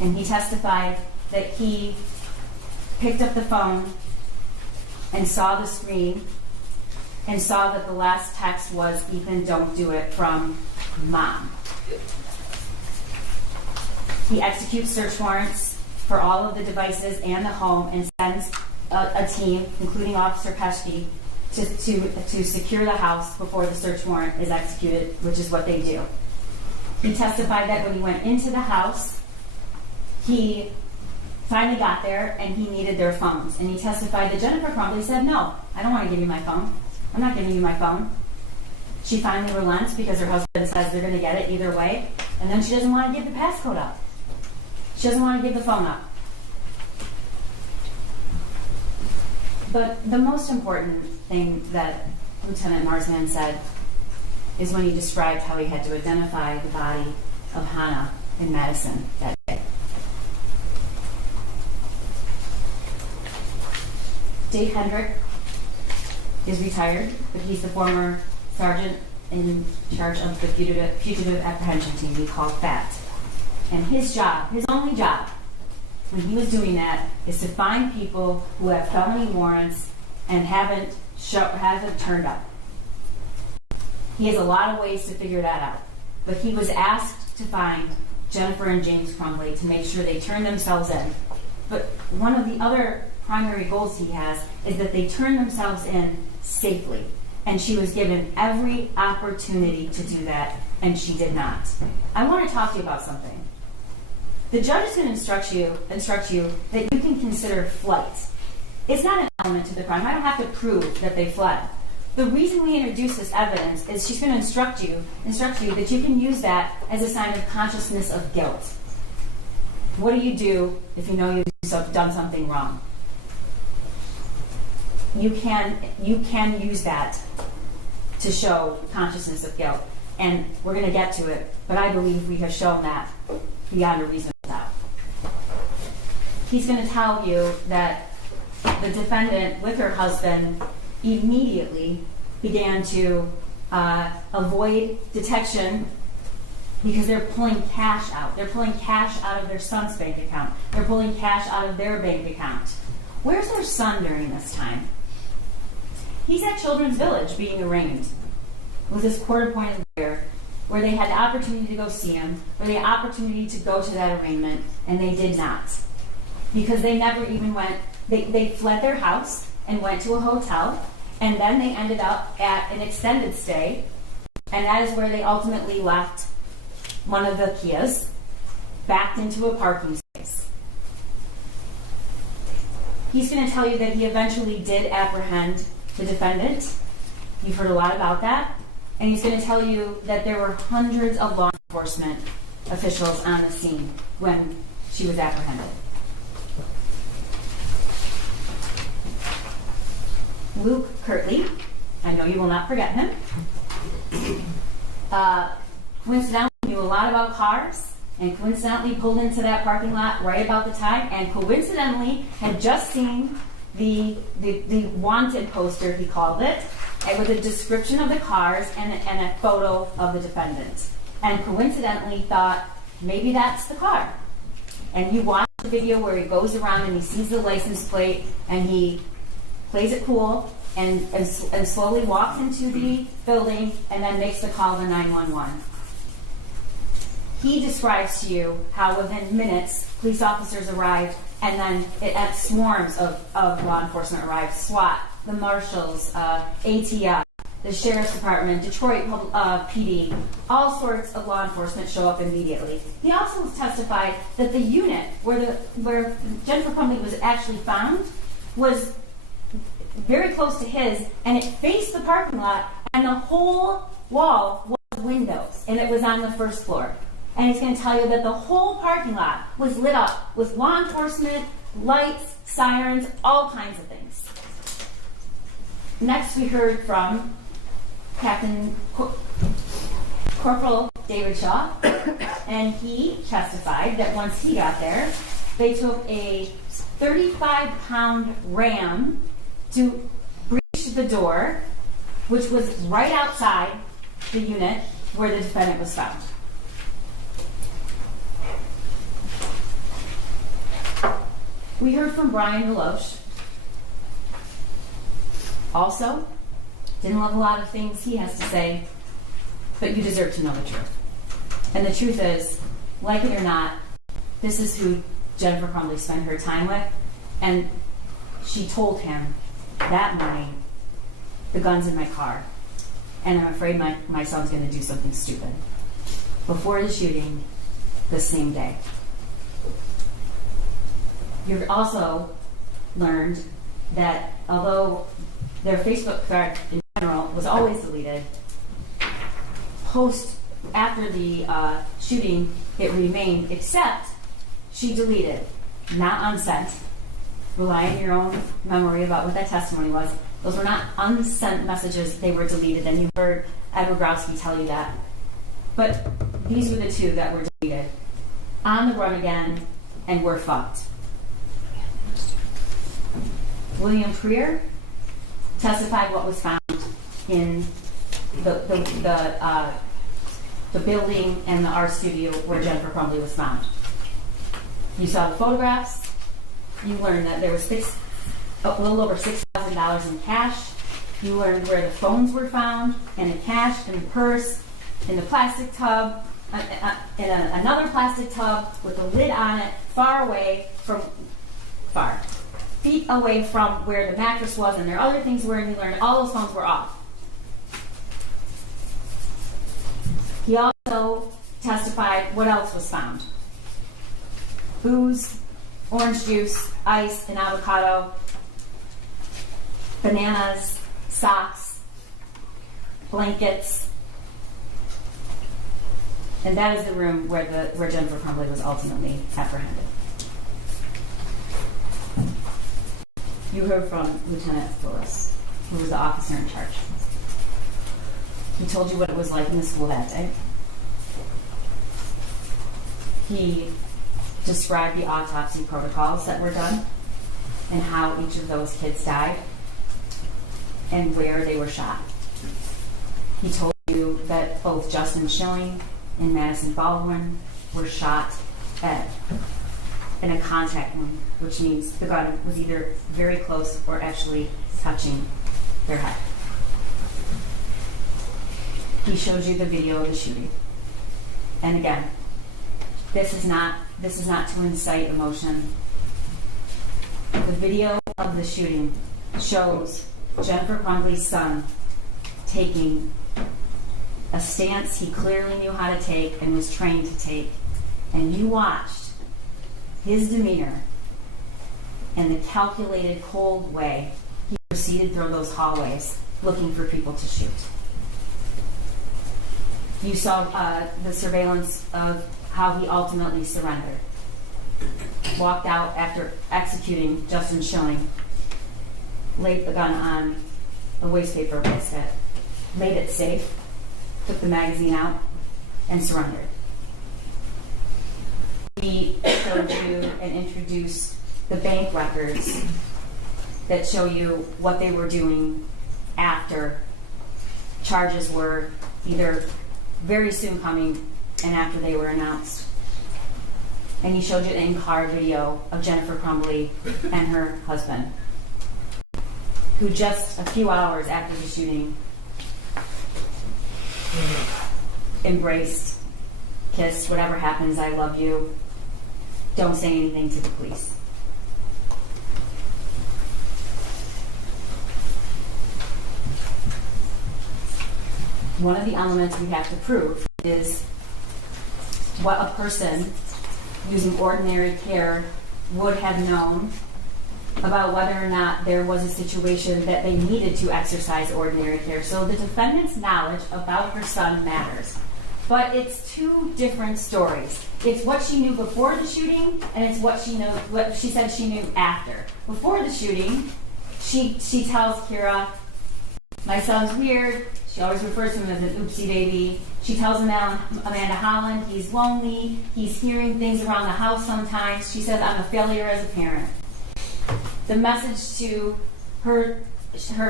and he testified that he picked up the phone and saw the screen and saw that the last text was, Ethan, don't do it, from Mom. He executes search warrants for all of the devices and the home and sends a team, including Officer Pesky, to secure the house before the search warrant is executed, which is what they do. He testified that when he went into the house, he finally got there and he needed their phones. And he testified that Jennifer Crumbley said, no, I don't want to give you my phone. I'm not giving you my phone. She finally relents because her husband says they're going to get it either way. And then she doesn't want to give the passcode up. She doesn't want to give the phone up. But the most important thing that Lieutenant Marsman said is when he described how he had to identify the body of Hannah in Madison that day. Dave Hendrick is retired, but he's the former sergeant in charge of the fugitive apprehension team we call FAT. And his job, his only job, when he was doing that, is to find people who have felony warrants and haven't turned up. He has a lot of ways to figure that out. But he was asked to find Jennifer and James Crumbley to make sure they turn themselves in. But one of the other primary goals he has is that they turn themselves in safely. And she was given every opportunity to do that, and she did not. I want to talk to you about something. The judge is going to instruct you that you can consider flight. It's not an element to the crime. I don't have to prove that they fled. The reason we introduce this evidence is she's going to instruct you that you can use that as a sign of consciousness of guilt. What do you do if you know you've done something wrong? You can use that to show consciousness of guilt. And we're going to get to it, but I believe we have shown that beyond a reasonable doubt. He's going to tell you that the defendant, with her husband, immediately began to avoid detection because they're pulling cash out. They're pulling cash out of their son's bank account. They're pulling cash out of their bank account. Where's their son during this time? He's at Children's Village being arraigned with his court-appointed lawyer, where they had the opportunity to go see him, where they had the opportunity to go to that arraignment, and they did not. Because they never even went, they fled their house and went to a hotel, and then they ended up at an extended stay, and that is where they ultimately left one of the Kias, backed into a parking space. He's going to tell you that he eventually did apprehend the defendant. You've heard a lot about that. And he's going to tell you that there were hundreds of law enforcement officials on the scene when she was apprehended. Luke Kirtley, I know you will not forget him, coincidentally knew a lot about cars, and coincidentally pulled into that parking lot right about the time, and coincidentally had just seen the wanted poster, he called it, and with a description of the cars and a photo of the defendant. And coincidentally thought, maybe that's the car. And you watch the video where he goes around and he sees the license plate and he plays it cool and slowly walks into the building and then makes the call to 911. He describes to you how within minutes, police officers arrived, and then swarms of law enforcement arrived. SWAT, the marshals, ATF, the sheriff's department, Detroit PD, all sorts of law enforcement show up immediately. He also testified that the unit where Jennifer Crumbley was actually found was very close to his, and it faced the parking lot, and the whole wall was windows, and it was on the first floor. And he's going to tell you that the whole parking lot was lit up with law enforcement, lights, sirens, all kinds of things. Next, we heard from Corporal David Shaw, and he testified that once he got there, they took a 35-pound ram to breach the door, which was right outside the unit where the defendant was found. We heard from Brian Deloche. Also, didn't love a lot of things he has to say, but you deserve to know the truth. And the truth is, like it or not, this is who Jennifer Crumbley spent her time with, and she told him that morning, the gun's in my car, and I'm afraid my son's going to do something stupid. Before the shooting, the same day. You've also learned that although their Facebook thread in general was always deleted, after the shooting, it remained, except she deleted, not unsent. Rely on your own memory about what that testimony was. Those were not unsent messages, they were deleted, and you heard Ed Rogrowski tell you that. But these were the two that were deleted. On the run again, and we're fucked. William Freer testified what was found in the building and the art studio where Jennifer Crumbley was found. You saw the photographs. You learned that there was a little over $6,000 in cash. You learned where the phones were found, and the cash, in the purse, in the plastic tub, in another plastic tub with a lid on it, feet away from where the mattress was, and there are other things where you learned all those phones were off. He also testified what else was found. Booze, orange juice, ice, an avocado, bananas, socks, blankets, and that is the room where Jennifer Crumbley was ultimately apprehended. You heard from Lieutenant Phyllis, who was the officer in charge. He told you what it was like in the school that day. He described the autopsy protocols that were done and how each of those kids died and where they were shot. He told you that both Justin Schilling and Madison Baldwin were shot in a contact wound, which means the gun was either very close or actually touching their head. He showed you the video of the shooting. And again, this is not to incite emotion. The video of the shooting shows Jennifer Crumbley's son taking a stance he clearly knew how to take and was trained to take. And you watched his demeanor and the calculated, cold way he proceeded through those hallways looking for people to shoot. You saw the surveillance of how he ultimately surrendered. Walked out after executing Justin Schilling, laid the gun on a wastepaper basket, made it safe, took the magazine out, and surrendered. We showed you and introduced the bank records that show you what they were doing after charges were either very soon coming and after they were announced. And he showed you an in-car video of Jennifer Crumbley and her husband. who just a few hours after the shooting embraced, kissed, whatever happens, I love you, don't say anything to the police. One of the elements we have to prove is what a person using ordinary care would have known about whether or not there was a situation that they needed to exercise ordinary care. So the defendant's knowledge about her son matters. But it's two different stories. It's what she knew before the shooting, and it's what she said she knew after. Before the shooting, she tells Kira, my son's weird. She always refers to him as an oopsie baby. She tells Amanda Holland he's lonely. He's hearing things around the house sometimes. She says, I'm a failure as a parent. The message to her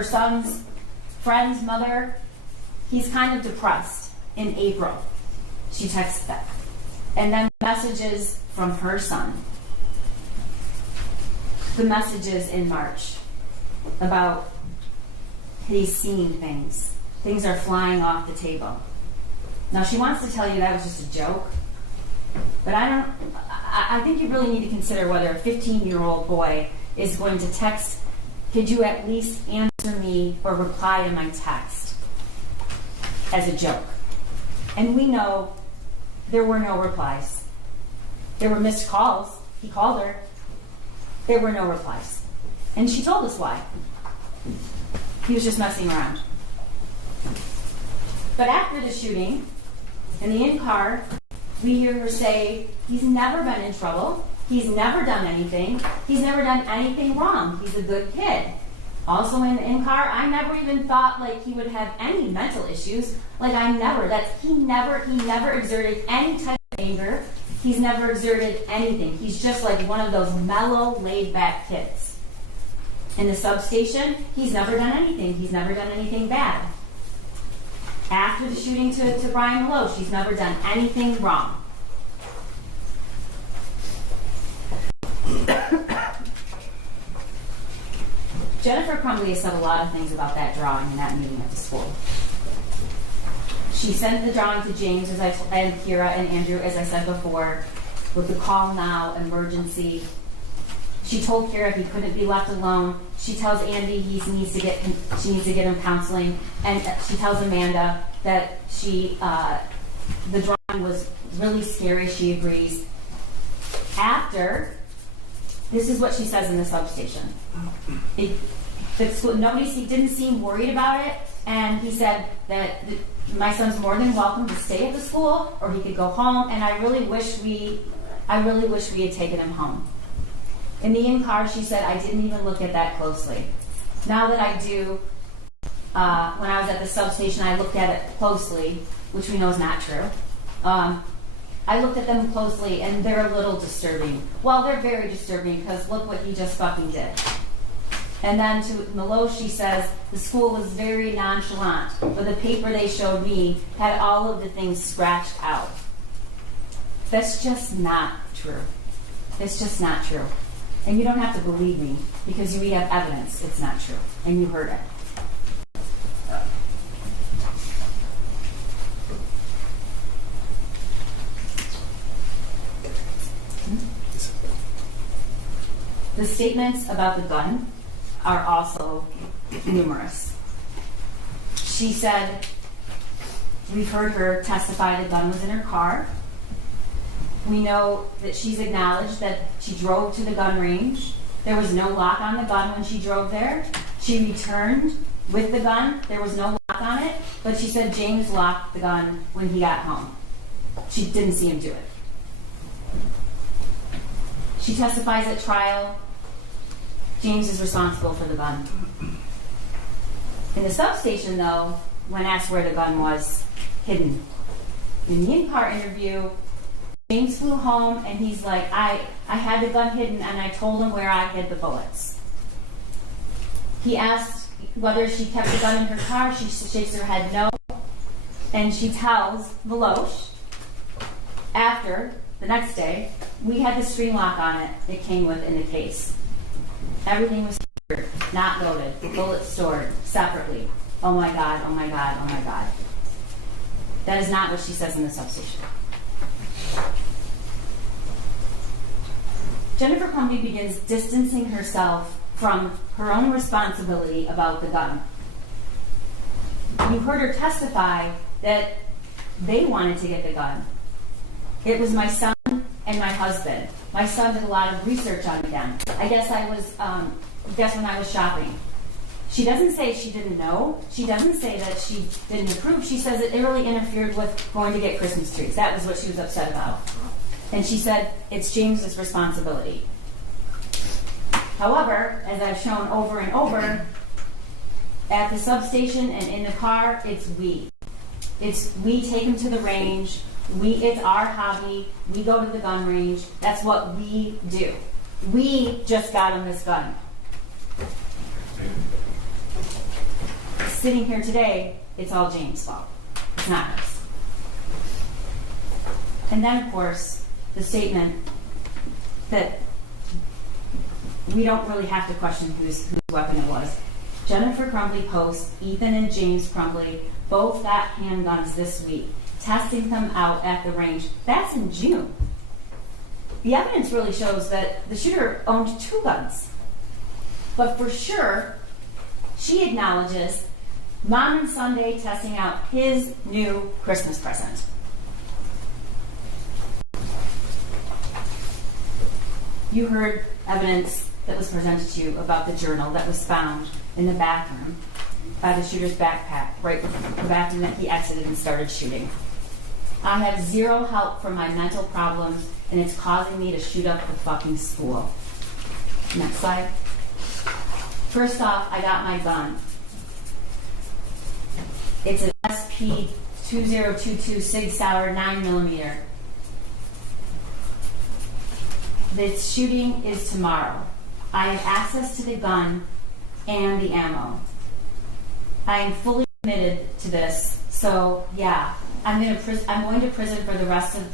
son's friend's mother, he's kind of depressed in April. She texts that. And then messages from her son. The messages in March about he's seeing things. Things are flying off the table. Now she wants to tell you that was just a joke, but I think you really need to consider whether a 15-year-old boy is going to text, could you at least answer me or reply to my text, as a joke. And we know there were no replies. There were missed calls. He called her. There were no replies. And she told us why. He was just messing around. But after the shooting, in the in-car, we hear her say, he's never been in trouble. He's never done anything. He's never done anything wrong. He's a good kid. Also in the in-car, I never even thought like he would have any mental issues. Like he never exerted any type of anger. He's never exerted anything. He's just like one of those mellow, laid-back kids. In the substation, he's never done anything. He's never done anything bad. After the shooting to Brian Maloche, he's never done anything wrong. Jennifer Crumbley has said a lot of things about that drawing and that meeting at the school. She sent the drawing to James, and Kira and Andrew, as I said before, with the call now, emergency. She told Kira he couldn't be left alone. She tells Andy she needs to get him counseling, and she tells Amanda that the drawing was really scary. She agrees. After, this is what she says in the substation. Nobody didn't seem worried about it, and he said that my son's more than welcome to stay at the school, or he could go home. And I really wish we had taken him home. In the in-car, she said, I didn't even look at that closely. Now that I do, when I was at the substation, I looked at it closely, which we know is not true. I looked at them closely, and they're a little disturbing. Well, they're very disturbing, because look what he just fucking did. And then to Maloche, she says, the school was very nonchalant, but the paper they showed me had all of the things scratched out. That's just not true. It's just not true. And you don't have to believe me, because we have evidence it's not true, and you heard it. The statements about the gun are also numerous. She said, we've heard her testify the gun was in her car. We know that she's acknowledged that she drove to the gun range. There was no lock on the gun when she drove there. She returned with the gun. There was no lock on it, but she said James locked the gun when he got home. She didn't see him do it. She testifies at trial. James is responsible for the gun. In the substation, though, when asked where the gun was, hidden. In the in-car interview, James flew home and he's like, I had the gun hidden and I told him where I hid the bullets. He asked whether she kept the gun in her car. She shakes her head no. And she tells Maloche, after, the next day, we had the screen lock on it that came with in the case. Everything was secured. not loaded, bullets stored separately. Oh my God, oh my God, oh my God. That is not what she says in the substation. Jennifer Crumbley begins distancing herself from her own responsibility about the gun. You heard her testify that they wanted to get the gun. It was my son and my husband. My son did a lot of research on the gun. I guess when I was shopping. She doesn't say she didn't know. She doesn't say that she didn't approve. She says it really interfered with going to get Christmas trees. That was what she was upset about. And she said it's James's responsibility. However, as I've shown over and over, at the substation and in the car, it's we. It's we take him to the range. It's our hobby. We go to the gun range. That's what we do. We just got him this gun. Sitting here today, it's all James' fault. It's not us. And then, of course, the statement that we don't really have to question whose weapon it was. Jennifer Crumbley posts Ethan and James Crumbley both got handguns this week, testing them out at the range. That's in June. The evidence really shows that the shooter owned 2 guns. But for sure, she acknowledges Mom and Sunday testing out his new Christmas present. You heard evidence that was presented to you about the journal that was found in the bathroom by the shooter's backpack, right in the bathroom that he exited and started shooting. I have zero help from my mental problems, and it's causing me to shoot up the fucking school. Next slide. First off, I got my gun. It's an SP-2022 Sig Sauer 9mm. The shooting is tomorrow. I have access to the gun and the ammo. I am fully committed to this, so yeah, I'm going to prison for the rest of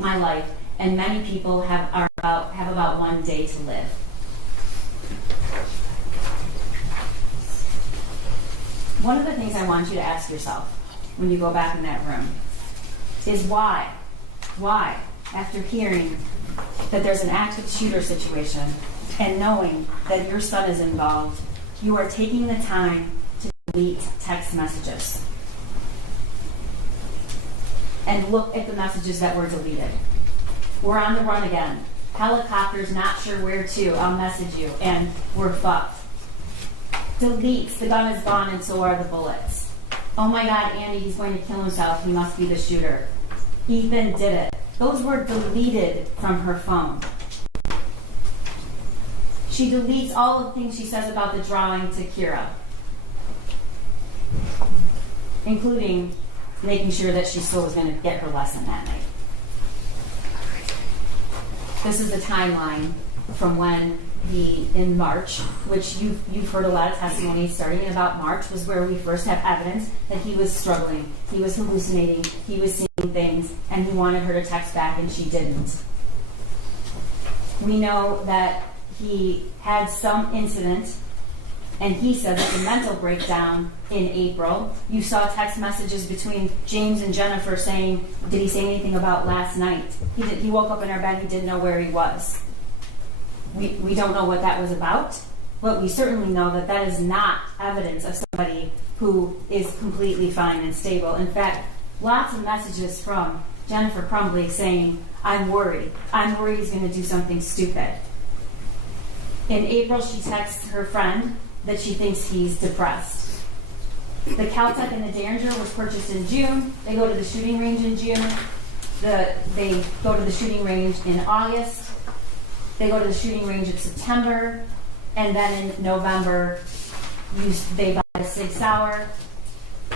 my life, and many people have about 1 day to live. One of the things I want you to ask yourself when you go back in that room is why? Why, after hearing that there's an active shooter situation and knowing that your son is involved, you are taking the time to delete text messages and look at the messages that were deleted. We're on the run again. Helicopters not sure where to. I'll message you, and we're fucked. Deletes. The gun is gone, and so are the bullets. Oh my God, Andy, he's going to kill himself. He must be the shooter. Ethan did it. Those were deleted from her phone. She deletes all the things she says about the drawing to Kira, including making sure that she still was going to get her lesson that night. This is the timeline from when in March, which you've heard a lot of testimony starting in about March, was where we first have evidence that he was struggling, he was hallucinating, he was seeing things, and he wanted her to text back and she didn't. We know that he had some incident, and he said that the mental breakdown in April. You saw text messages between James and Jennifer saying, did he say anything about last night? He woke up in our bed, he didn't know where he was. We don't know what that was about, but we certainly know that that is not evidence of somebody who is completely fine and stable. In fact, lots of messages from Jennifer Crumbley saying, I'm worried. I'm worried he's going to do something stupid. In April, she texts her friend that she thinks he's depressed. The Caltech and the Derringer was purchased in June. They go to the shooting range in June. They go to the shooting range in August. They go to the shooting range in September. And then in November, they buy a Sig Sauer.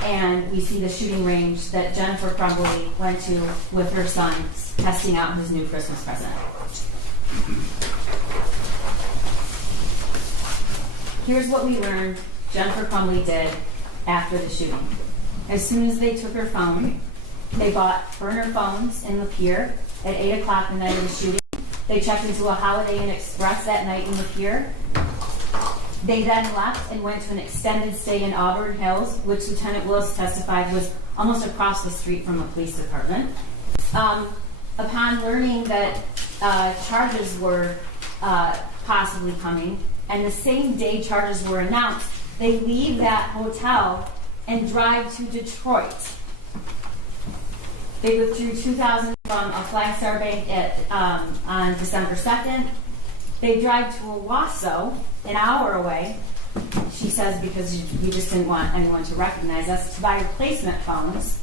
And we see the shooting range that Jennifer Crumbley went to with her son, testing out his new Christmas present. Here's what we learned Jennifer Crumbley did after the shooting. As soon as they took her phone, they bought burner phones in the pier at 8 o'clock the night of the shooting. They checked into a Holiday Inn Express that night in the pier. They then left and went to an extended stay in Auburn Hills, which Lieutenant Willis testified was almost across the street from the police department. Upon learning that charges were possibly coming, and the same day charges were announced, they leave that hotel and drive to Detroit. They withdrew $2,000 from a Flagstar Bank on December 2nd. They drive to Owasso, an hour away, she says, because we just didn't want anyone to recognize us, to buy replacement phones.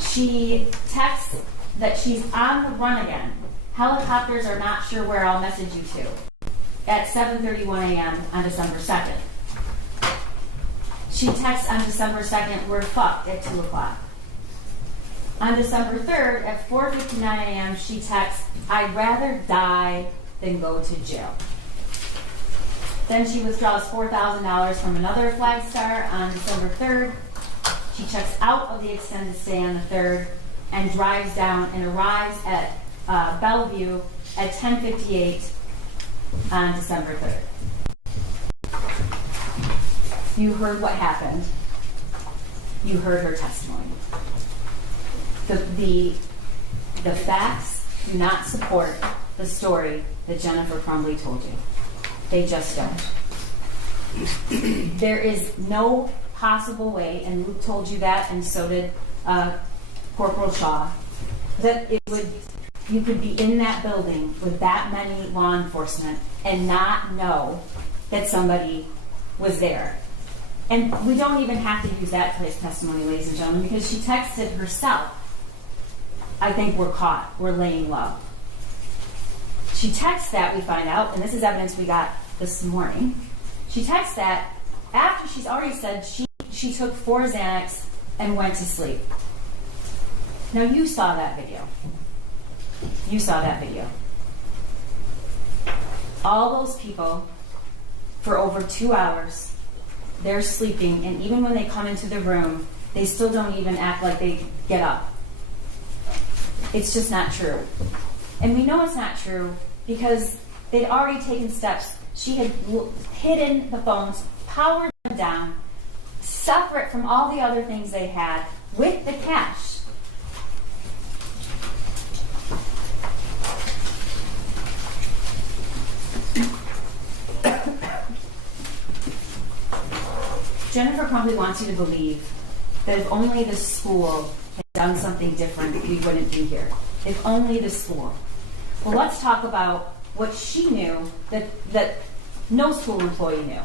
She texts that she's on the run again. Helicopters are not sure where, I'll message you to. At 7:31 a.m. on December 2nd. She texts on December 2nd, we're fucked, at 2 o'clock. On December 3rd, at 4:59 a.m., she texts, I'd rather die than go to jail. Then she withdraws $4,000 from another Flagstar on December 3rd. She checks out of the extended stay on the 3rd and drives down and arrives at Bellevue at 10:58 on December 3rd. You heard what happened. You heard her testimony. The facts do not support the story that Jennifer Crumbley told you. They just don't. There is no possible way, and Luke told you that, and so did Corporal Shaw, that you could be in that building with that many law enforcement and not know that somebody was there. And we don't even have to use that testimony, ladies and gentlemen, because she texted herself, I think we're caught, we're laying low. She texts that, we find out, and this is evidence we got this morning. She texts that after she's already said she took 4 Xanax and went to sleep. Now you saw that video. You saw that video. All those people, for over 2 hours, they're sleeping, and even when they come into the room, they still don't even act like they get up. It's just not true. And we know it's not true because they'd already taken steps. She had hidden the phones, powered them down, separate from all the other things they had, with the cash. Jennifer Crumbley wants you to believe that if only the school had done something different, we wouldn't be here. If only the school. Well, let's talk about what she knew that no school employee knew.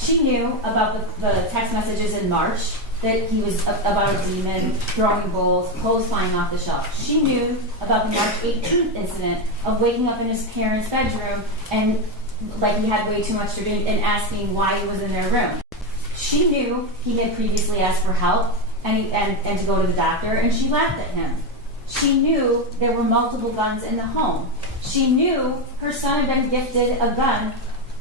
She knew about the text messages in March that he was about a demon, throwing bowls, clothes flying off the shelf. She knew about the March 18th incident of waking up in his parents' bedroom and like he had way too much to drink and asking why he was in their room. She knew he had previously asked for help and to go to the doctor, and she laughed at him. She knew there were multiple guns in the home. She knew her son had been gifted a gun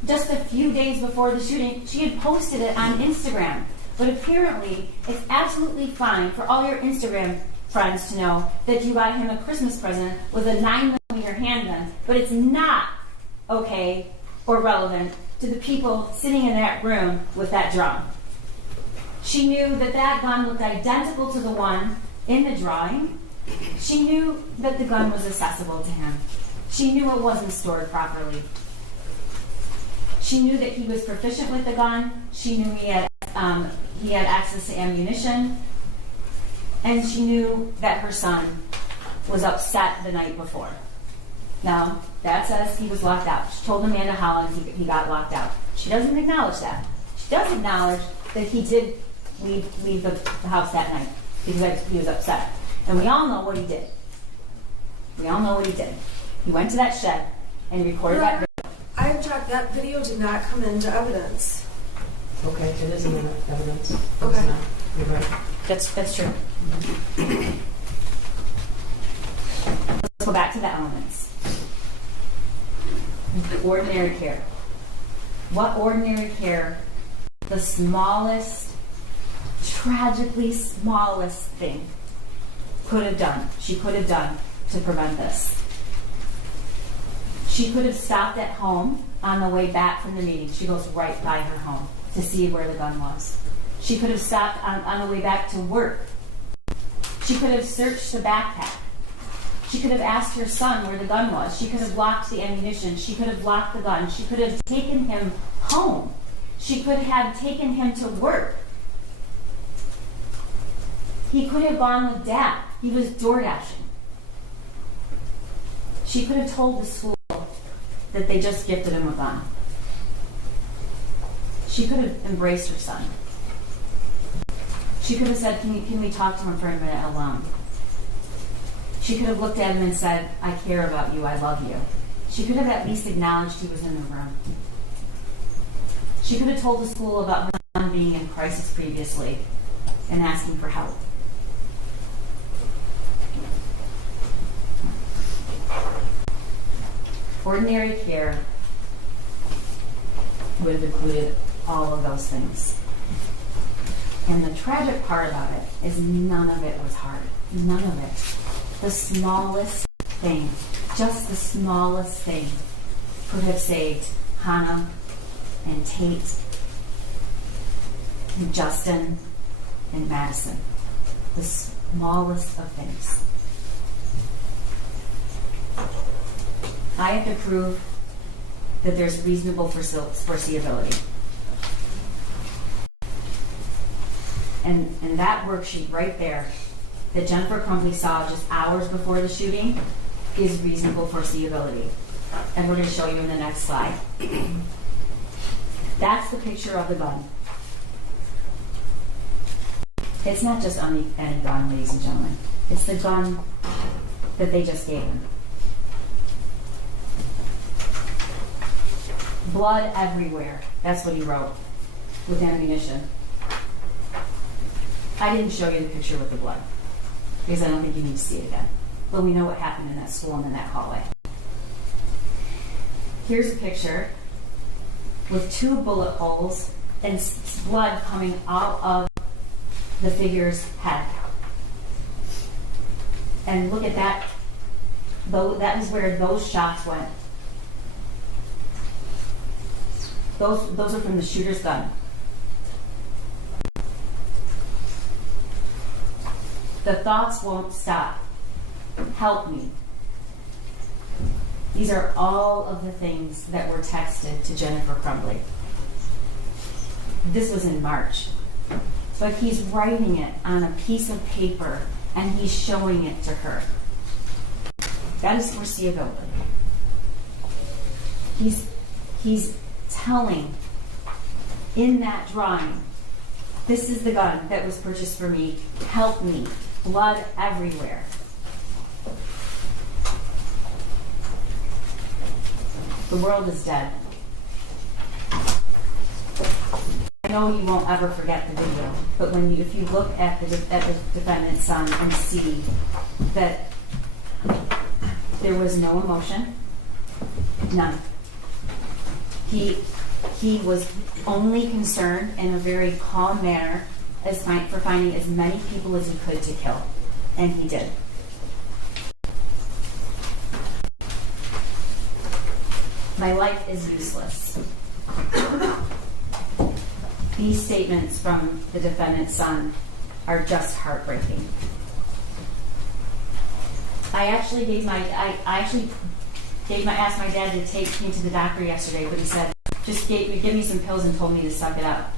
just a few days before the shooting. She had posted it on Instagram. But apparently, it's absolutely fine for all your Instagram friends to know that you got him a Christmas present with a 9mm handgun, but it's not okay or relevant to the people sitting in that room with that drum. She knew that that gun looked identical to the one in the drawing. She knew that the gun was accessible to him. She knew it wasn't stored properly. She knew that he was proficient with the gun. She knew he had access to ammunition. And she knew that her son was upset the night before. Now, that says he was locked out. She told Amanda Holland he got locked out. She doesn't acknowledge that. She does acknowledge that he did leave the house that night because he was upset. And we all know what he did. We all know what he did. He went to that shed and recorded that video. I object. That video did not come into evidence. Okay, it isn't in evidence. Okay. It's not. You're right. That's true. Let's go back to the elements. Ordinary care. What ordinary care, the smallest, tragically smallest thing she could have done to prevent this. She could have stopped at home on the way back from the meeting. She goes right by her home to see where the gun was. She could have stopped on the way back to work. She could have searched the backpack. She could have asked her son where the gun was. She could have locked the ammunition. She could have locked the gun. She could have taken him home. She could have taken him to work. He could have gone with Dad. He was door dashing. She could have told the school that they just gifted him a gun. She could have embraced her son. She could have said, can we talk to him for a minute alone? She could have looked at him and said, I care about you, I love you. She could have at least acknowledged he was in the room. She could have told the school about her son being in crisis previously and asking for help. Ordinary care would have included all of those things. And the tragic part about it is none of it was hard. None of it. The smallest thing, just the smallest thing, could have saved Hannah and Tate and Justin and Madison. The smallest of things. I have to prove that there's reasonable foreseeability. And that worksheet right there that Jennifer Crumbley saw just hours before the shooting is reasonable foreseeability. And we're going to show you in the next slide. That's the picture of the gun. It's not just any gun, ladies and gentlemen. It's the gun that they just gave him. Blood everywhere. That's what he wrote with ammunition. I didn't show you the picture with the blood because I don't think you need to see it again. But we know what happened in that school and in that hallway. Here's a picture with 2 bullet holes and blood coming out of the figure's head. And look at that. That is where those shots went. Those are from the shooter's gun. The thoughts won't stop. Help me. These are all of the things that were texted to Jennifer Crumbley. This was in March. But he's writing it on a piece of paper and he's showing it to her. That is foreseeability. He's telling in that drawing, this is the gun that was purchased for me. Help me. Blood everywhere. The world is dead. I know you won't ever forget the video, but if you look at the defendant's son and see that there was no emotion, none. He was only concerned in a very calm manner for finding as many people as he could to kill, and he did. My life is useless. These statements from the defendant's son are just heartbreaking. I actually asked my dad to take me to the doctor yesterday, but he said, just give me some pills and told me to suck it up.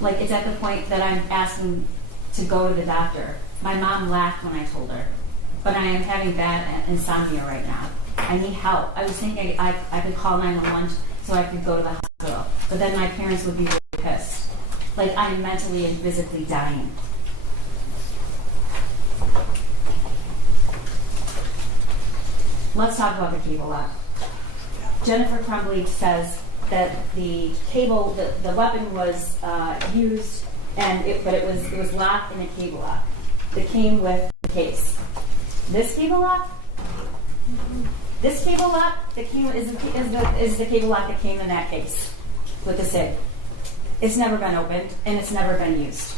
Like, it's at the point that I'm asking to go to the doctor. My mom laughed when I told her, but I am having bad insomnia right now. I need help. I was thinking I could call 911 so I could go to the hospital, but then my parents would be really pissed. Like, I am mentally and physically dying. Let's talk about the cable lock. Jennifer Crumbley says that the weapon was used, but it was locked in a cable lock that came with the case. This cable lock that came is the cable lock that came in that case with the SIG. It's never been opened and it's never been used.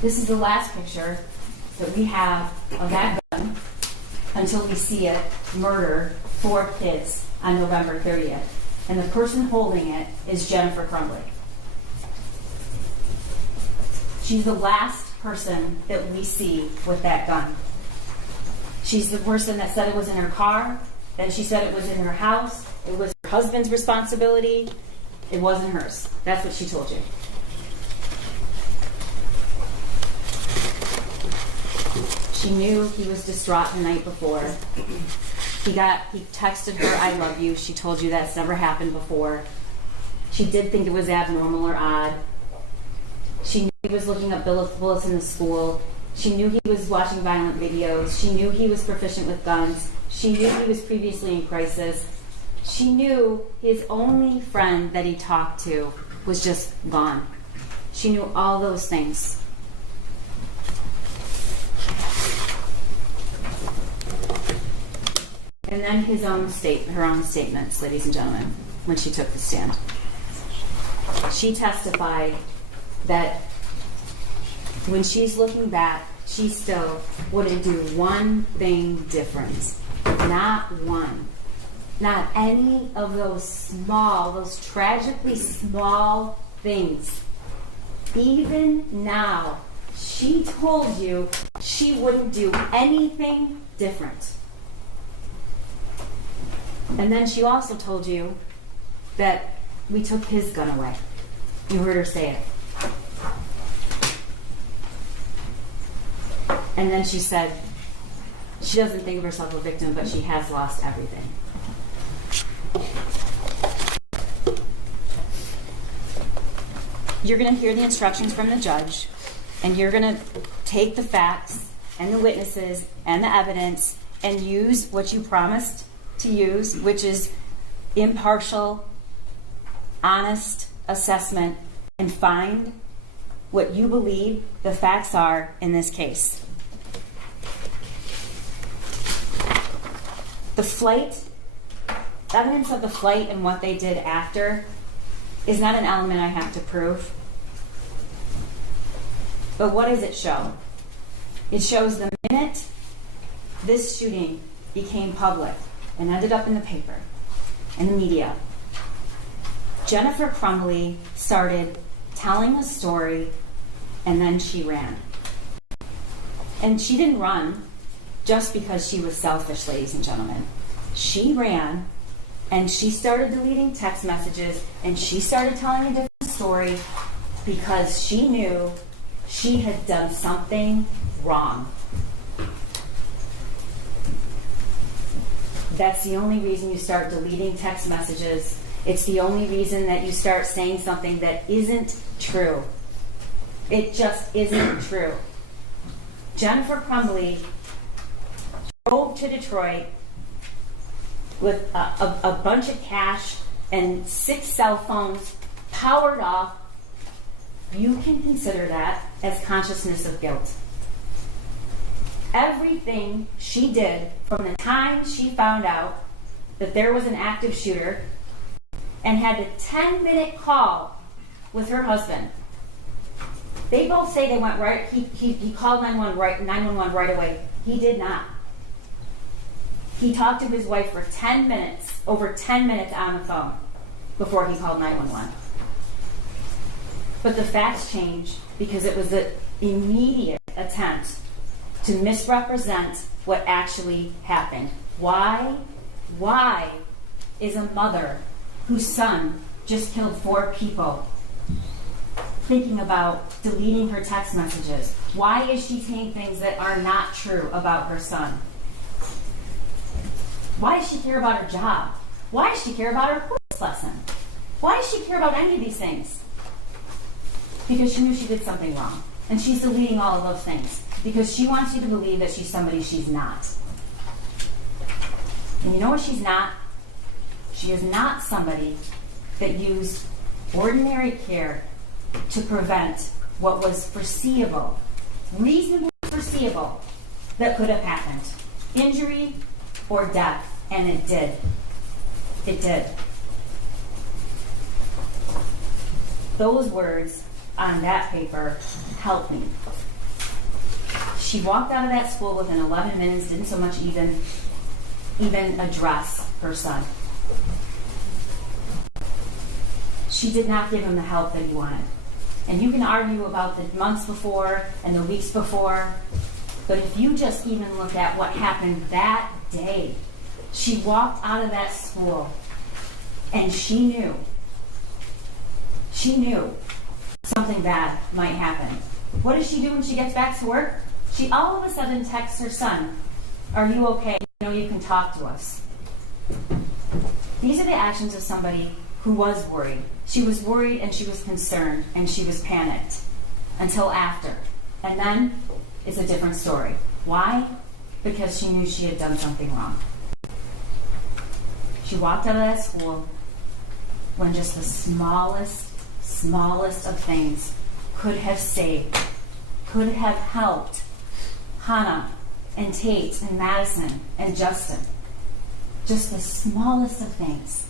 This is the last picture that we have of that gun until we see it murder 4 kids on November 30th. And the person holding it is Jennifer Crumbley. She's the last person that we see with that gun. She's the person that said it was in her car, then she said it was in her house, it was her husband's responsibility, it wasn't hers. That's what she told you. She knew he was distraught the night before. He texted her, "I love you." She told you that's never happened before. She did think it was abnormal or odd. She knew he was looking up bullets in the school. She knew he was watching violent videos. She knew he was proficient with guns. She knew he was previously in crisis. She knew his only friend that he talked to was just gone. She knew all those things. And then her own statements, ladies and gentlemen, when she took the stand. She testified that when she's looking back, she still wouldn't do one thing different. Not one. Not any of those tragically small things. Even now, she told you she wouldn't do anything different. And then she also told you that we took his gun away. You heard her say it. And then she said she doesn't think of herself a victim, but she has lost everything. You're going to hear the instructions from the judge, and you're going to take the facts and the witnesses and the evidence and use what you promised to use, which is impartial, honest assessment, and find what you believe the facts are in this case. The flight, evidence of the flight and what they did after is not an element I have to prove. But what does it show? It shows the minute this shooting became public and ended up in the paper and the media, Jennifer Crumbley started telling a story, and then she ran. And she didn't run just because she was selfish, ladies and gentlemen. She ran, and she started deleting text messages, and she started telling a different story because she knew she had done something wrong. That's the only reason you start deleting text messages. It's the only reason that you start saying something that isn't true. It just isn't true. Jennifer Crumbley drove to Detroit with a bunch of cash and 6 cell phones powered off. You can consider that as consciousness of guilt. Everything she did from the time she found out that there was an active shooter and had a 10-minute call with her husband. They both say they went right. He called 911 right away. He did not. He talked to his wife for 10 minutes, over 10 minutes on the phone before he called 911. But the facts changed because it was an immediate attempt to misrepresent what actually happened. Why is a mother whose son just killed 4 people thinking about deleting her text messages? Why is she saying things that are not true about her son? Why does she care about her job? Why does she care about her course lesson? Why does she care about any of these things? Because she knew she did something wrong. And she's deleting all of those things because she wants you to believe that she's somebody she's not. And you know what she's not? She is not somebody that used ordinary care to prevent what was foreseeable, reasonably foreseeable, that could have happened. Injury or death. And it did. It did. Those words on that paper helped me. She walked out of that school within 11 minutes, didn't so much even address her son. She did not give him the help that he wanted. And you can argue about the months before and the weeks before, but if you just even look at what happened that day, she walked out of that school and she knew something bad might happen. What does she do when she gets back to work? She all of a sudden texts her son, "Are you okay? You know you can talk to us." These are the actions of somebody who was worried. She was worried and she was concerned and she was panicked until after. And then it's a different story. Why? Because she knew she had done something wrong. She walked out of that school when just the smallest of things could have saved, could have helped Hannah and Tate and Madison and Justin. Just the smallest of things.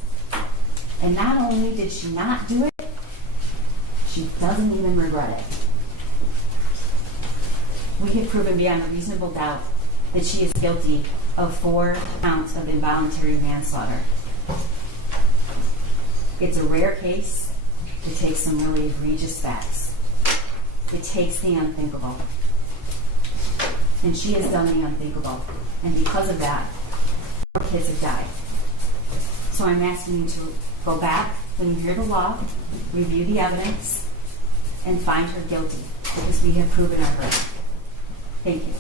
And not only did she not do it, she doesn't even regret it. We have proven beyond a reasonable doubt that she is guilty of 4 counts of involuntary manslaughter. It's a rare case. It takes some really egregious facts. It takes the unthinkable. And she has done the unthinkable. And because of that, 4 kids have died. So I'm asking you to go back when you hear the law, review the evidence, and find her guilty, because we have proven our verdict. Thank you.